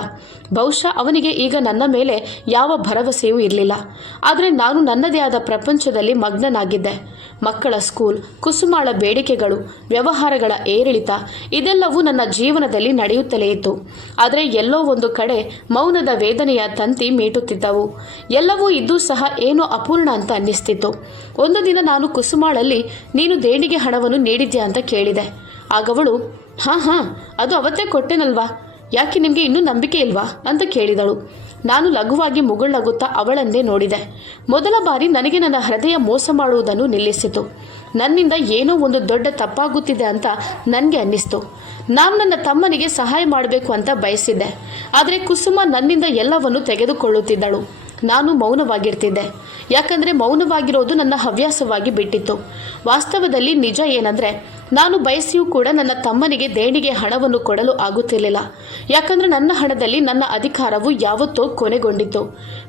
ಬಹುಶಃ ಅವನಿಗೆ ಈಗ ನನ್ನ ಮೇಲೆ ಯಾವ ಭರವಸೆಯೂ ಇರಲಿಲ್ಲ. ಆದರೆ ನಾನು ನನ್ನದೇ ಆದ ಪ್ರಪಂಚದಲ್ಲಿ ಮಗ್ನನಾಗಿದ್ದೆ. ಮಕ್ಕಳ ಸ್ಕೂಲ್, ಕುಸುಮಾಳ ಬೇಡಿಕೆಗಳು, ವ್ಯವಹಾರಗಳ ಏರಿಳಿತ ಇದೆಲ್ಲವೂ ನನ್ನ ಜೀವನದಲ್ಲಿ ನಡೆಯುತ್ತಲೇ ಇತ್ತು. ಆದರೆ ಎಲ್ಲೋ ಒಂದು ಕಡೆ ಮೌನದ ವೇದನೆಯ ತಂತಿ ಮೀಟುತ್ತಿದ್ದವು. ಎಲ್ಲವೂ ಇದ್ದೂ ಸಹ ಏನೋ ಅಪೂರ್ಣ ಅಂತ ಅನ್ನಿಸ್ತಿತ್ತು. ಒಂದು ದಿನ ನಾನು ಕುಸುಮಾಳಲ್ಲಿ ನೀನು ದೇಣಿಗೆ ಹಣವನ್ನು ನೀಡಿದ್ಯಾ ಅಂತ ಕೇಳಿದೆ. ಆಗವಳು ಹಾಂ ಅದು ಅವತ್ತೇ ಕೊಟ್ಟೆನಲ್ವಾ, ಯಾಕೆ ನಿಮಗೆ ಇನ್ನೂ ನಂಬಿಕೆ ಇಲ್ವಾ ಅಂತ ಕೇಳಿದಳು. ನಾನು ಲಘುವಾಗಿ ಮುಗುಳ್ನಗುತ್ತಾ ಅವಳನ್ನೇ ನೋಡಿದೆ. ಮೊದಲ ಬಾರಿ ನನಗೆ ನನ್ನ ಹೃದಯ ಮೋಸ ಮಾಡುವುದನ್ನು ನಿಲ್ಲಿಸಿತು. ನನ್ನಿಂದ ಏನೋ ಒಂದು ದೊಡ್ಡ ತಪ್ಪಾಗುತ್ತಿದೆ ಅಂತ ನನಗೆ ಅನ್ನಿಸ್ತು. ನಾನು ನನ್ನ ತಮ್ಮನಿಗೆ ಸಹಾಯ ಮಾಡಬೇಕು ಅಂತ ಬಯಸಿದ್ದೆ, ಆದರೆ ಕುಸುಮ ನನ್ನಿಂದ ಎಲ್ಲವನ್ನು ತೆಗೆದುಕೊಳ್ಳುತ್ತಿದ್ದಳು. ನಾನು ಮೌನವಾಗಿರ್ತಿದ್ದೆ, ಯಾಕಂದರೆ ಮೌನವಾಗಿರೋದು ನನ್ನ ಹವ್ಯಾಸವಾಗಿ ಬಿಟ್ಟಿತ್ತು. ವಾಸ್ತವದಲ್ಲಿ ನಿಜ ಏನಂದರೆ ನಾನು ಬಯಸಿಯೂ ಕೂಡ ನನ್ನ ತಮ್ಮನಿಗೆ ದೇಣಿಗೆ ಹಣವನ್ನು ಕೊಡಲು ಆಗುತ್ತಿರಲಿಲ್ಲ. ಯಾಕಂದರೆ ನನ್ನ ಹಣದಲ್ಲಿ ನನ್ನ ಅಧಿಕಾರವು ಯಾವತ್ತೋ ಕೊನೆಗೊಂಡಿತ್ತು.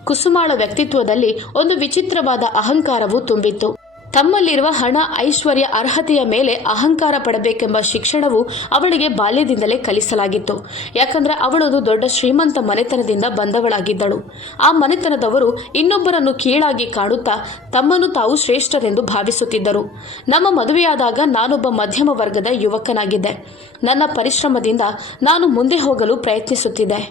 ಕುಸುಮಾಳ ವ್ಯಕ್ತಿತ್ವದಲ್ಲಿ ಒಂದು ವಿಚಿತ್ರವಾದ ಅಹಂಕಾರವು ತುಂಬಿತ್ತು. ತಮ್ಮಲ್ಲಿರುವ ಹಣ, ಐಶ್ವರ್ಯ, ಅರ್ಹತೆಯ ಮೇಲೆ ಅಹಂಕಾರ ಪಡಬೇಕೆಂಬ ಶಿಕ್ಷಣವು ಅವಳಿಗೆ ಬಾಲ್ಯದಿಂದಲೇ ಕಲಿಸಲಾಗಿತ್ತು. ಯಾಕಂದರೆ ಅವಳೊಂದು ದೊಡ್ಡ ಶ್ರೀಮಂತ ಮನೆತನದಿಂದ ಬಂದವಳಾಗಿದ್ದಳು. ಆ ಮನೆತನದವರು ಇನ್ನೊಬ್ಬರನ್ನು ಕೀಳಾಗಿ ಕಾಣುತ್ತಾ ತಮ್ಮನ್ನು ತಾವು ಶ್ರೇಷ್ಠರೆಂದು ಭಾವಿಸುತ್ತಿದ್ದರು. ನಮ್ಮ ಮದುವೆಯಾದಾಗ ನಾನೊಬ್ಬ ಮಧ್ಯಮ ವರ್ಗದ ಯುವಕನಾಗಿದ್ದೆ. ನನ್ನ ಪರಿಶ್ರಮದಿಂದ ನಾನು ಮುಂದೆ ಹೋಗಲು ಪ್ರಯತ್ನಿಸುತ್ತಿದ್ದೆ.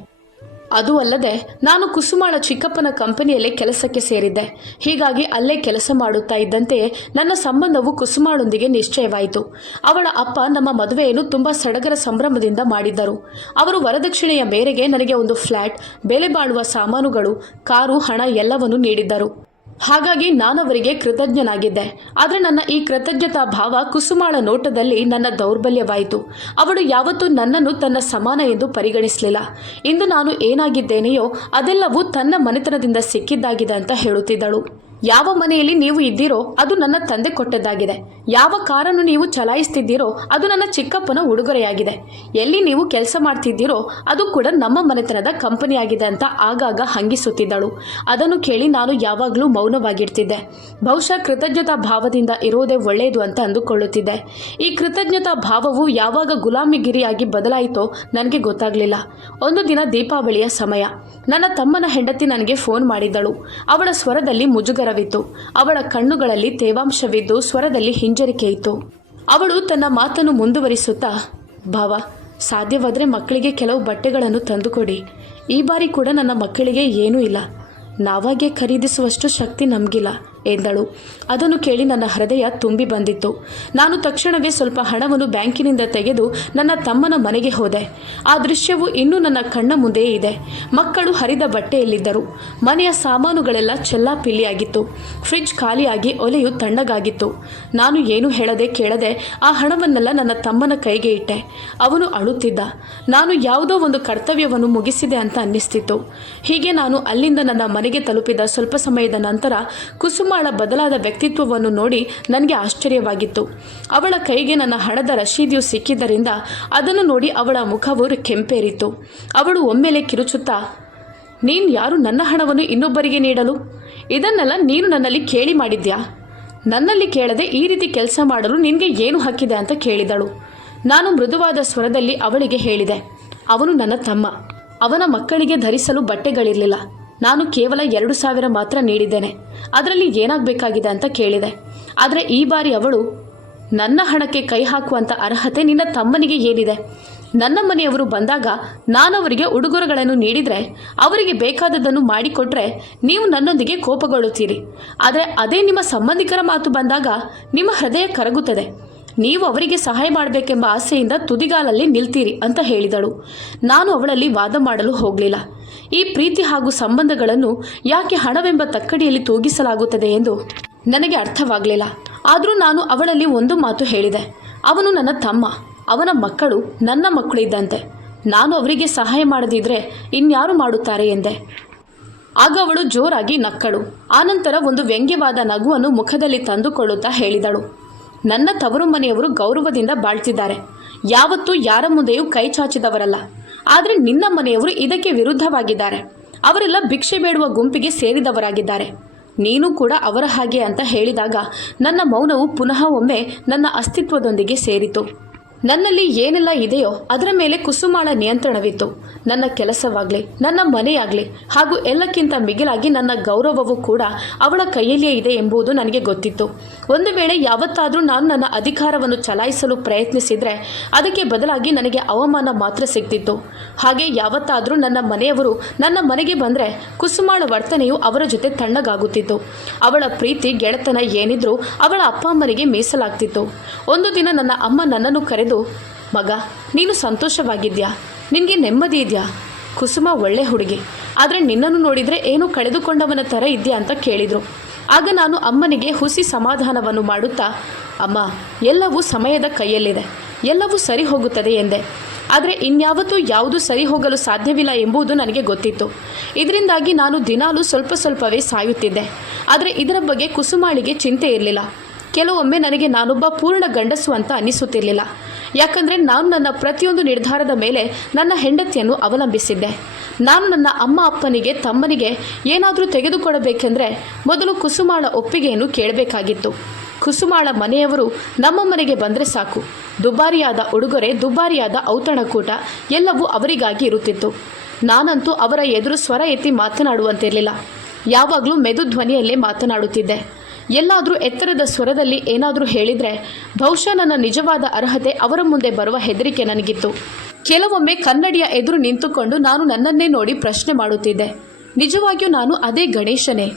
ಅದು ಅಲ್ಲದೆ ನಾನು ಕುಸುಮಾಳ ಚಿಕ್ಕಪ್ಪನ ಕಂಪನಿಯಲ್ಲೇ ಕೆಲಸಕ್ಕೆ ಸೇರಿದ್ದೆ. ಹೀಗಾಗಿ ಅಲ್ಲೇ ಕೆಲಸ ಮಾಡುತ್ತಾ ಇದ್ದಂತೆಯೇ ನನ್ನ ಸಂಬಂಧವು ಕುಸುಮಾಳೊಂದಿಗೆ ನಿಶ್ಚಯವಾಯಿತು. ಅವಳ ಅಪ್ಪ ನಮ್ಮ ಮದುವೆಯನ್ನು ತುಂಬ ಸಡಗರ ಸಂಭ್ರಮದಿಂದ ಮಾಡಿದ್ದರು. ಅವರು ವರದಕ್ಷಿಣೆಯ ಮೇರೆಗೆ ನನಗೆ ಒಂದು ಫ್ಲ್ಯಾಟ್, ಬೆಲೆ ಬಾಳುವ ಸಾಮಾನುಗಳು, ಕಾರು, ಹಣ ಎಲ್ಲವನ್ನೂ ನೀಡಿದ್ದರು. ಹಾಗಾಗಿ ನಾನವರಿಗೆ ಕೃತಜ್ಞನಾಗಿದ್ದೆ. ಆದರೆ ನನ್ನ ಈ ಕೃತಜ್ಞತಾ ಭಾವ ಕುಸುಮಾಳ ನೋಟದಲ್ಲಿ ನನ್ನ ದೌರ್ಬಲ್ಯವಾಯಿತು. ಅವಳು ಯಾವತ್ತೂ ನನ್ನನ್ನು ತನ್ನ ಸಮಾನ ಎಂದು ಪರಿಗಣಿಸಲಿಲ್ಲ. ಇಂದು ನಾನು ಏನಾಗಿದ್ದೇನೆಯೋ ಅದೆಲ್ಲವೂ ತನ್ನ ಮನೆತನದಿಂದ ಸಿಕ್ಕಿದ್ದಾಗಿದೆ ಅಂತ ಹೇಳುತ್ತಿದ್ದಳು. ಯಾವ ಮನೆಯಲ್ಲಿ ನೀವು ಇದ್ದೀರೋ ಅದು ನನ್ನ ತಂದೆ ಕೊಟ್ಟದ್ದಾಗಿದೆ. ಯಾವ ಕಾರನ್ನು ನೀವು ಚಲಾಯಿಸ್ತಿದ್ದೀರೋ ಅದು ನನ್ನ ಚಿಕ್ಕಪ್ಪನ ಉಡುಗೊರೆಯಾಗಿದೆ. ಎಲ್ಲಿ ನೀವು ಕೆಲಸ ಮಾಡ್ತಿದ್ದೀರೋ ಅದು ಕೂಡ ನಮ್ಮ ಮನೆತನದ ಕಂಪನಿಯಾಗಿದೆ ಅಂತ ಆಗಾಗ ಹಂಗಿಸುತ್ತಿದ್ದಳು. ಅದನ್ನು ಕೇಳಿ ನಾನು ಯಾವಾಗಲೂ ಮೌನವಾಗಿರ್ತಿದ್ದೆ. ಬಹುಶಃ ಕೃತಜ್ಞತಾ ಭಾವದಿಂದ ಇರೋದೇ ಒಳ್ಳೆಯದು ಅಂತ ಅಂದುಕೊಳ್ಳುತ್ತಿದ್ದೆ. ಈ ಕೃತಜ್ಞತಾ ಭಾವವು ಯಾವಾಗ ಗುಲಾಮಿಗಿರಿಯಾಗಿ ಬದಲಾಯಿತೋ ನನಗೆ ಗೊತ್ತಾಗಲಿಲ್ಲ. ಒಂದು ದಿನ ದೀಪಾವಳಿಯ ಸಮಯ. ನನ್ನ ತಮ್ಮನ ಹೆಂಡತಿ ನನಗೆ ಫೋನ್ ಮಾಡಿದ್ದಳು. ಅವಳ ಸ್ವರದಲ್ಲಿ ಮುಜುಗರವಿತ್ತು. ಅವಳ ಕಣ್ಣುಗಳಲ್ಲಿ ತೇವಾಂಶವಿದ್ದು ಸ್ವರದಲ್ಲಿ ಹಿಂಜರಿಕೆ ಇತ್ತು. ಅವಳು ತನ್ನ ಮಾತನ್ನು ಮುಂದುವರಿಸುತ್ತಾ, ಭಾವ, ಸಾಧ್ಯವಾದರೆ ಮಕ್ಕಳಿಗೆ ಕೆಲವು ಬಟ್ಟೆಗಳನ್ನು ತಂದುಕೊಡಿ. ಈ ಬಾರಿ ಕೂಡ ನನ್ನ ಮಕ್ಕಳಿಗೆ ಏನೂ ಇಲ್ಲ. ನಾವಾಗೇ ಖರೀದಿಸುವಷ್ಟು ಶಕ್ತಿ ನಮಗಿಲ್ಲ ಎಂದಳು. ಅದನ್ನು ಕೇಳಿ ನನ್ನ ಹೃದಯ ತುಂಬಿ ಬಂದಿತ್ತು. ನಾನು ತಕ್ಷಣವೇ ಸ್ವಲ್ಪ ಹಣವನ್ನು ಬ್ಯಾಂಕಿನಿಂದ ತೆಗೆದು ನನ್ನ ತಮ್ಮನ ಮನೆಗೆ ಹೋದೆ. ಆ ದೃಶ್ಯವು ಇನ್ನೂ ನನ್ನ ಕಣ್ಣ ಮುಂದೆಯೇ ಇದೆ. ಮಕ್ಕಳು ಹರಿದ ಬಟ್ಟೆಯಲ್ಲಿದ್ದರು. ಮನೆಯ ಸಾಮಾನುಗಳೆಲ್ಲ ಚೆಲ್ಲಾಪಿಲ್ಲಿಯಾಗಿತ್ತು. ಫ್ರಿಡ್ಜ್ ಖಾಲಿಯಾಗಿ ಒಲೆಯು ತಣ್ಣಗಾಗಿತ್ತು. ನಾನು ಏನು ಹೇಳದೆ ಕೇಳದೆ ಆ ಹಣವನ್ನೆಲ್ಲ ನನ್ನ ತಮ್ಮನ ಕೈಗೆ ಇಟ್ಟೆ. ಅವನು ಅಳುತ್ತಿದ್ದ. ನಾನು ಯಾವುದೋ ಒಂದು ಕರ್ತವ್ಯವನ್ನು ಮುಗಿಸಿದೆ ಅಂತ ಅನ್ನಿಸ್ತಿತ್ತು. ಹೀಗೆ ನಾನು ಅಲ್ಲಿಂದ ನನ್ನ ಮನೆಗೆ ತಲುಪಿದ ಸ್ವಲ್ಪ ಸಮಯದ ನಂತರ ಕುಸುಮಾಳ ಬದಲಾದ ವ್ಯಕ್ತಿತ್ವವನ್ನು ನೋಡಿ ನನಗೆ ಆಶ್ಚರ್ಯವಾಗಿತ್ತು. ಅವಳ ಕೈಗೆ ನನ್ನ ಹಣದ ರಶೀದಿಯು ಸಿಕ್ಕಿದ್ದರಿಂದ ಅದನ್ನು ನೋಡಿ ಅವಳ ಮುಖವು ಕೆಂಪೇರಿತು. ಅವಳು ಒಮ್ಮೆಲೆ ಕಿರುಚುತ್ತಾ, ನೀನು ಯಾರು ನನ್ನ ಹಣವನ್ನು ಇನ್ನೊಬ್ಬರಿಗೆ ನೀಡಲು? ಇದನ್ನೆಲ್ಲ ನೀನು ನನ್ನಲ್ಲಿ ಕೇಳಿ ಮಾಡಿದ್ಯಾ? ನನ್ನಲ್ಲಿ ಕೇಳದೆ ಈ ರೀತಿ ಕೆಲಸ ಮಾಡಲು ನಿನಗೆ ಏನು ಹಕ್ಕಿದೆ ಅಂತ ಕೇಳಿದಳು. ನಾನು ಮೃದುವಾದ ಸ್ವರದಲ್ಲಿ ಅವಳಿಗೆ ಹೇಳಿದೆ, ಅವನು ನನ್ನ ತಮ್ಮ. ಅವನ ಮಕ್ಕಳಿಗೆ ಧರಿಸಲು ಬಟ್ಟೆಗಳಿರಲಿಲ್ಲ. ನಾನು ಕೇವಲ 2,000 ಮಾತ್ರ ನೀಡಿದ್ದೇನೆ. ಅದರಲ್ಲಿ ಏನಾಗಬೇಕಾಗಿದೆ ಅಂತ ಕೇಳಿದೆ. ಆದರೆ ಈ ಬಾರಿ ಅವಳು, ನನ್ನ ಹಣಕ್ಕೆ ಕೈ ಹಾಕುವಂಥ ಅರ್ಹತೆ ನಿನ್ನ ತಮ್ಮನಿಗೆ ಏನಿದೆ? ನನ್ನ ಮನೆಯವರು ಬಂದಾಗ ನಾನವರಿಗೆ ಉಡುಗೊರೆಗಳನ್ನು ನೀಡಿದರೆ, ಅವರಿಗೆ ಬೇಕಾದದ್ದನ್ನು ಮಾಡಿಕೊಟ್ರೆ ನೀವು ನನ್ನೊಂದಿಗೆ ಕೋಪಗೊಳ್ಳುತ್ತೀರಿ. ಆದರೆ ಅದೇ ನಿಮ್ಮ ಸಂಬಂಧಿಕರ ಮಾತು ಬಂದಾಗ ನಿಮ್ಮ ಹೃದಯ ಕರಗುತ್ತದೆ. ನೀವು ಅವರಿಗೆ ಸಹಾಯ ಮಾಡಬೇಕೆಂಬ ಆಸೆಯಿಂದ ತುದಿಗಾಲಲ್ಲಿ ನಿಲ್ತೀರಿ ಅಂತ ಹೇಳಿದಳು. ನಾನು ಅವಳಲ್ಲಿ ವಾದ ಮಾಡಲು ಹೋಗಲಿಲ್ಲ. ಈ ಪ್ರೀತಿ ಹಾಗೂ ಸಂಬಂಧಗಳನ್ನು ಯಾಕೆ ಹಣವೆಂಬ ತಕ್ಕಡಿಯಲ್ಲಿ ತೂಗಿಸಲಾಗುತ್ತದೆ ಎಂದು ನನಗೆ ಅರ್ಥವಾಗಲಿಲ್ಲ. ಆದರೂ ನಾನು ಅವಳಲ್ಲಿ ಒಂದು ಮಾತು ಹೇಳಿದೆ. ಅವನು ನನ್ನ ತಮ್ಮ, ಅವನ ಮಕ್ಕಳು ನನ್ನ ಮಕ್ಕಳು ಇದ್ದಂತೆ. ನಾನು ಅವರಿಗೆ ಸಹಾಯ ಮಾಡದಿದ್ದರೆ ಇನ್ಯಾರು ಮಾಡುತ್ತಾರೆ ಎಂದೆ. ಆಗ ಅವಳು ಜೋರಾಗಿ ನಕ್ಕಳು. ಆನಂತರ ಒಂದು ವ್ಯಂಗ್ಯವಾದ ನಗುವನ್ನು ಮುಖದಲ್ಲಿ ತಂದುಕೊಳ್ಳುತ್ತಾ ಹೇಳಿದಳು, ನನ್ನ ತವರು ಮನೆಯವರು ಗೌರವದಿಂದ ಬಾಳ್ತಿದ್ದಾರೆ. ಯಾವತ್ತೂ ಯಾರ ಮುಂದೆಯೂ ಕೈ ಚಾಚಿದವರಲ್ಲ. ಆದರೆ ನಿನ್ನ ಮನೆಯವರು ಇದಕ್ಕೆ ವಿರುದ್ಧವಾಗಿದ್ದಾರೆ. ಅವರೆಲ್ಲ ಭಿಕ್ಷೆ ಬೇಡುವ ಗುಂಪಿಗೆ ಸೇರಿದವರಾಗಿದ್ದಾರೆ. ನೀನು ಕೂಡ ಅವರ ಹಾಗೆ ಅಂತ ಹೇಳಿದಾಗ ನನ್ನ ಮೌನವು ಪುನಃ ಒಮ್ಮೆ ನನ್ನ ಅಸ್ತಿತ್ವದೊಂದಿಗೆ ಸೇರಿತು. ನನ್ನಲ್ಲಿ ಏನೆಲ್ಲ ಇದೆಯೋ ಅದರ ಮೇಲೆ ಕುಸುಮಾಳ ನಿಯಂತ್ರಣವಿತ್ತು. ನನ್ನ ಕೆಲಸವಾಗಲಿ, ನನ್ನ ಮನೆಯಾಗಲಿ, ಹಾಗೂ ಎಲ್ಲಕ್ಕಿಂತ ಮಿಗಿಲಾಗಿ ನನ್ನ ಗೌರವವೂ ಕೂಡ ಅವಳ ಕೈಯಲ್ಲಿಯೇ ಇದೆ ಎಂಬುದು ನನಗೆ ಗೊತ್ತಿತ್ತು. ಒಂದು ವೇಳೆ ಯಾವತ್ತಾದರೂ ನಾನು ನನ್ನ ಅಧಿಕಾರವನ್ನು ಚಲಾಯಿಸಲು ಪ್ರಯತ್ನಿಸಿದರೆ ಅದಕ್ಕೆ ಬದಲಾಗಿ ನನಗೆ ಅವಮಾನ ಮಾತ್ರ ಸಿಗ್ತಿತ್ತು. ಹಾಗೆ ಯಾವತ್ತಾದರೂ ನನ್ನ ಮನೆಯವರು ನನ್ನ ಮನೆಗೆ ಬಂದರೆ ಕುಸುಮಾಳ ವರ್ತನೆಯು ಅವರ ಜೊತೆ ತಣ್ಣಗಾಗುತ್ತಿತ್ತು. ಅವಳ ಪ್ರೀತಿ, ಗೆಳೆತನ ಏನಿದ್ರೂ ಅವಳ ಅಪ್ಪ ಅಮ್ಮನಿಗೆ ಮೀಸಲಾಗ್ತಿತ್ತು. ಒಂದು ದಿನ ನನ್ನ ಅಮ್ಮ ನನ್ನನ್ನು ಕರೆದು, ಮಗ, ನೀನು ಸಂತೋಷವಾಗಿದ್ಯಾ? ನಿನಗೆ ನೆಮ್ಮದಿ ಇದೆಯಾ? ಕುಸುಮ ಒಳ್ಳೆ ಹುಡುಗಿ, ಆದರೆ ನಿನ್ನನ್ನು ನೋಡಿದರೆ ಏನೋ ಕಳೆದುಕೊಂಡವನ ಥರ ಇದೆಯಾ ಅಂತ ಕೇಳಿದರು. ಆಗ ನಾನು ಅಮ್ಮನಿಗೆ ಹುಸಿ ಸಮಾಧಾನವನ್ನು ಮಾಡುತ್ತಾ, ಅಮ್ಮ, ಎಲ್ಲವೂ ಸಮಯದ ಕೈಯಲ್ಲಿದೆ, ಎಲ್ಲವೂ ಸರಿ ಹೋಗುತ್ತದೆ ಎಂದೆ. ಆದರೆ ಇನ್ಯಾವತ್ತೂ ಯಾವುದೂ ಸರಿ ಹೋಗಲು ಸಾಧ್ಯವಿಲ್ಲ ಎಂಬುದು ನನಗೆ ಗೊತ್ತಿತ್ತು. ಇದರಿಂದಾಗಿ ನಾನು ದಿನಾಲೂ ಸ್ವಲ್ಪವೇ ಸಾಯುತ್ತಿದ್ದೆ. ಆದರೆ ಇದರ ಬಗ್ಗೆ ಕುಸುಮಾಳಿಗೆ ಚಿಂತೆ ಇರಲಿಲ್ಲ. ಕೆಲವೊಮ್ಮೆ ನನಗೆ ನಾನೊಬ್ಬ ಪೂರ್ಣ ಗಂಡಸು ಅಂತ ಅನಿಸುತ್ತಿರಲಿಲ್ಲ. ಯಾಕಂದರೆ ನಾನು ನನ್ನ ಪ್ರತಿಯೊಂದು ನಿರ್ಧಾರದ ಮೇಲೆ ನನ್ನ ಹೆಂಡತಿಯನ್ನು ಅವಲಂಬಿಸಿದ್ದೆ. ನಾನು ನನ್ನ ಅಮ್ಮ ಅಪ್ಪನಿಗೆ, ತಮ್ಮನಿಗೆ ಏನಾದರೂ ತೆಗೆದುಕೊಡಬೇಕೆಂದರೆ ಮೊದಲು ಕುಸುಮಾಳ ಒಪ್ಪಿಗೆಯನ್ನು ಕೇಳಬೇಕಾಗಿತ್ತು. ಕುಸುಮಾಳ ಮನೆಯವರು ನಮ್ಮ ಮನೆಗೆ ಬಂದರೆ ಸಾಕು, ದುಬಾರಿಯಾದ ಉಡುಗೊರೆ, ದುಬಾರಿಯಾದ ಔತಣಕೂಟ ಎಲ್ಲವೂ ಅವರಿಗಾಗಿ ಇರುತ್ತಿತ್ತು. ನಾನಂತೂ ಅವರ ಎದುರು ಸ್ವರ ಎತ್ತಿ ಮಾತನಾಡುವಂತಿರಲಿಲ್ಲ. ಯಾವಾಗಲೂ ಮೆದು ಧ್ವನಿಯಲ್ಲೇ ಮಾತನಾಡುತ್ತಿದ್ದೆ. ಎಲ್ಲಾದರೂ ಎತ್ತರದ ಸ್ವರದಲ್ಲಿ ಏನಾದರೂ ಹೇಳಿದರೆ ಬಹುಶಃ ನನ್ನ ನಿಜವಾದ ಅರ್ಹತೆ ಅವರ ಮುಂದೆ ಬರುವ ಹೆದರಿಕೆ ನನಗಿತ್ತು. ಕೆಲವೊಮ್ಮೆ ಕನ್ನಡಿಯ ಎದುರು ನಿಂತುಕೊಂಡು ನಾನು ನನ್ನನ್ನೇ ನೋಡಿ ಪ್ರಶ್ನೆ ಮಾಡುತ್ತಿದ್ದೆ, ನಿಜವಾಗಿಯೂ ನಾನು ಅದೇ ಗಣೇಶನೇ?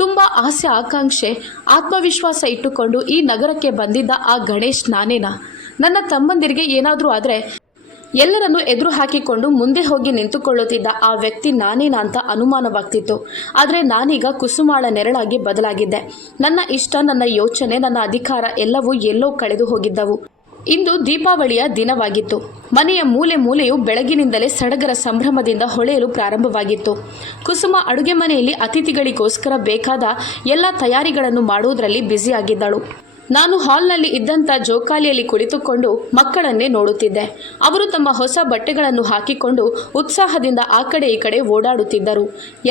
ತುಂಬ ಆಸೆ, ಆಕಾಂಕ್ಷೆ, ಆತ್ಮವಿಶ್ವಾಸ ಇಟ್ಟುಕೊಂಡು ಈ ನಗರಕ್ಕೆ ಬಂದಿದ್ದ ಆ ಗಣೇಶ್ ನಾನೇನಾ? ನನ್ನ ತಮ್ಮಂದಿರಿಗೆ ಏನಾದರೂ ಆದರೆ ಎಲ್ಲರನ್ನೂ ಎದುರು ಹಾಕಿಕೊಂಡು ಮುಂದೆ ಹೋಗಿ ನಿಂತುಕೊಳ್ಳುತ್ತಿದ್ದ ಆ ವ್ಯಕ್ತಿ ನಾನೇನಾ ಅಂತ ಅನುಮಾನವಾಗ್ತಿತ್ತು. ಆದರೆ ನಾನೀಗ ಕುಸುಮಾಳ ನೆರಳಾಗಿ ಬದಲಾಗಿದ್ದೆ. ನನ್ನ ಇಷ್ಟ, ನನ್ನ ಯೋಚನೆ, ನನ್ನ ಅಧಿಕಾರ ಎಲ್ಲವೂ ಎಲ್ಲೋ ಕಳೆದು ಹೋಗಿದ್ದವು. ಇಂದು ದೀಪಾವಳಿಯ ದಿನವಾಗಿತ್ತು. ಮನೆಯ ಮೂಲೆ ಮೂಲೆಯು ಬೆಳಗಿನಿಂದಲೇ ಸಡಗರ ಸಂಭ್ರಮದಿಂದ ಹೊಳೆಯಲು ಪ್ರಾರಂಭವಾಗಿತ್ತು. ಕುಸುಮ ಅಡುಗೆ ಮನೆಯಲ್ಲಿ ಅತಿಥಿಗಳಿಗೋಸ್ಕರ ಬೇಕಾದ ಎಲ್ಲ ತಯಾರಿಗಳನ್ನು ಮಾಡುವುದರಲ್ಲಿ ಬ್ಯುಸಿಯಾಗಿದ್ದಳು. ನಾನು ಹಾಲ್ನಲ್ಲಿ ಇದ್ದಂಥ ಜೋಕಾಲಿಯಲ್ಲಿ ಕುಳಿತುಕೊಂಡು ಮಕ್ಕಳನ್ನೇ ನೋಡುತ್ತಿದ್ದೆ. ಅವರು ತಮ್ಮ ಹೊಸ ಬಟ್ಟೆಗಳನ್ನು ಹಾಕಿಕೊಂಡು ಉತ್ಸಾಹದಿಂದ ಆ ಕಡೆ ಈ ಕಡೆ ಓಡಾಡುತ್ತಿದ್ದರು.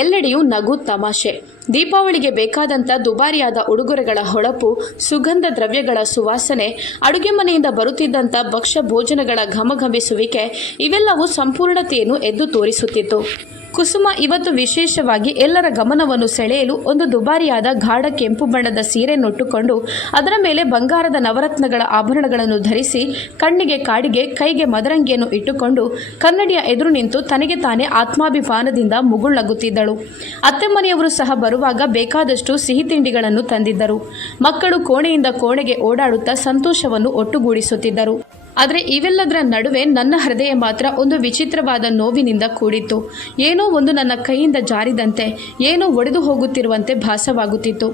ಎಲ್ಲೆಡೆಯೂ ನಗು, ತಮಾಷೆ. ದೀಪಾವಳಿಗೆ ಬೇಕಾದಂಥ ದುಬಾರಿಯಾದ ಉಡುಗೊರೆಗಳ ಹೊಳಪು, ಸುಗಂಧ ದ್ರವ್ಯಗಳ ಸುವಾಸನೆ, ಅಡುಗೆ ಮನೆಯಿಂದ ಬರುತ್ತಿದ್ದಂಥ ಭಕ್ಷ್ಯ ಭೋಜನಗಳ ಘಮಘಮಿಸುವಿಕೆ ಇವೆಲ್ಲವೂ ಸಂಪೂರ್ಣತೆಯನ್ನು ಎದ್ದು ತೋರಿಸುತ್ತಿತ್ತು. ಕುಸುಮ ಇವತ್ತು ವಿಶೇಷವಾಗಿ ಎಲ್ಲರ ಗಮನವನ್ನು ಸೆಳೆಯಲು ಒಂದು ದುಬಾರಿಯಾದ ಗಾಢ ಕೆಂಪು ಬಣ್ಣದ ಸೀರೆಯನ್ನುಟ್ಟುಕೊಂಡು ಅದರ ಮೇಲೆ ಬಂಗಾರದ ನವರತ್ನಗಳ ಆಭರಣಗಳನ್ನು ಧರಿಸಿ, ಕಣ್ಣಿಗೆ ಕಾಡಿಗೆ, ಕೈಗೆ ಮದರಂಗಿಯನ್ನು ಇಟ್ಟುಕೊಂಡು ಕನ್ನಡಿಯ ಎದುರು ನಿಂತು ತನಗೆ ತಾನೇ ಆತ್ಮಾಭಿಮಾನದಿಂದ ಮುಗುಳ್ನಗುತ್ತಿದ್ದಳು. ಅತ್ತೆ ಮನೆಯವರು ಸಹ ಬರುವಾಗ ಬೇಕಾದಷ್ಟು ಸಿಹಿ ತಿಂಡಿಗಳನ್ನು ತಂದಿದ್ದರು. ಮಕ್ಕಳು ಕೋಣೆಯಿಂದ ಕೋಣೆಗೆ ಓಡಾಡುತ್ತಾ ಸಂತೋಷವನ್ನು ಒಟ್ಟುಗೂಡಿಸುತ್ತಿದ್ದರು. ಆದರೆ ಇವೆಲ್ಲದರ ನಡುವೆ ನನ್ನ ಹೃದಯ ಮಾತ್ರ ಒಂದು ವಿಚಿತ್ರವಾದ ನೋವಿನಿಂದ ಕೂಡಿತ್ತು. ಏನೋ ಒಂದು ನನ್ನ ಕೈಯಿಂದ ಜಾರಿದಂತೆ, ಏನೋ ಒಡೆದು ಹೋಗುತ್ತಿರುವಂತೆ ಭಾಸವಾಗುತ್ತಿತ್ತು.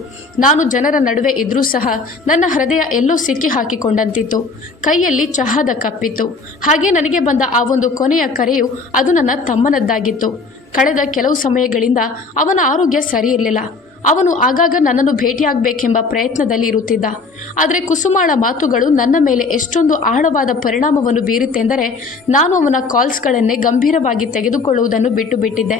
ನಾನು ಜನರ ನಡುವೆ ಇದ್ರೂ ಸಹ ನನ್ನ ಹೃದಯ ಎಲ್ಲೋ ಸಿಕ್ಕಿ ಹಾಕಿಕೊಂಡಂತಿತ್ತು. ಕೈಯಲ್ಲಿ ಚಹಾದ ಕಪ್ಪಿತ್ತು. ಹಾಗೆ ನನಗೆ ಬಂದ ಆ ಒಂದು ಕೊನೆಯ ಕರೆಯು ಅದು ನನ್ನ ತಮ್ಮನದ್ದಾಗಿತ್ತು. ಕಳೆದ ಕೆಲವು ಸಮಯಗಳಿಂದ ಅವನ ಆರೋಗ್ಯ ಸರಿಯಿರಲಿಲ್ಲ. ಅವನು ಆಗಾಗ ನನ್ನನ್ನು ಭೇಟಿಯಾಗಬೇಕೆಂಬ ಪ್ರಯತ್ನದಲ್ಲಿ ಇರುತ್ತಿದ್ದ. ಆದರೆ ಕುಸುಮಾಳ ಮಾತುಗಳು ನನ್ನ ಮೇಲೆ ಎಷ್ಟೊಂದು ಆಳವಾದ ಪರಿಣಾಮವನ್ನು ಬೀರಿತೆಂದರೆ ನಾನು ಅವನ ಕಾಲ್ಸ್ಗಳನ್ನೇ ಗಂಭೀರವಾಗಿ ತೆಗೆದುಕೊಳ್ಳುವುದನ್ನು ಬಿಟ್ಟು ಬಿಟ್ಟಿದ್ದೆ.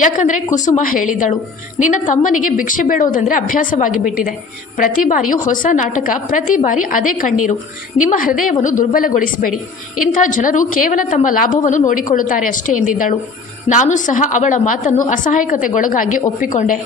ಯಾಕಂದರೆ ಕುಸುಮ ಹೇಳಿದಳು, ನಿನ್ನ ತಮ್ಮನಿಗೆ ಭಿಕ್ಷೆ ಬೇಡೋದಂದರೆ ಅಭ್ಯಾಸವಾಗಿ ಬಿಟ್ಟಿದೆ. ಪ್ರತಿ ಬಾರಿಯೂ ಹೊಸ ನಾಟಕ, ಪ್ರತಿ ಬಾರಿ ಅದೇ ಕಣ್ಣೀರು. ನಿಮ್ಮ ಹೃದಯವನ್ನು ದುರ್ಬಲಗೊಳಿಸಬೇಡಿ. ಇಂಥ ಜನರು ಕೇವಲ ತಮ್ಮ ಲಾಭವನ್ನು ನೋಡಿಕೊಳ್ಳುತ್ತಾರೆ ಅಷ್ಟೇ ಎಂದಿದ್ದಳು. ನಾನು ಸಹ ಅವಳ ಮಾತನ್ನು ಅಸಹಾಯಕತೆಗೊಳಗಾಗಿ ಒಪ್ಪಿಕೊಂಡೆ.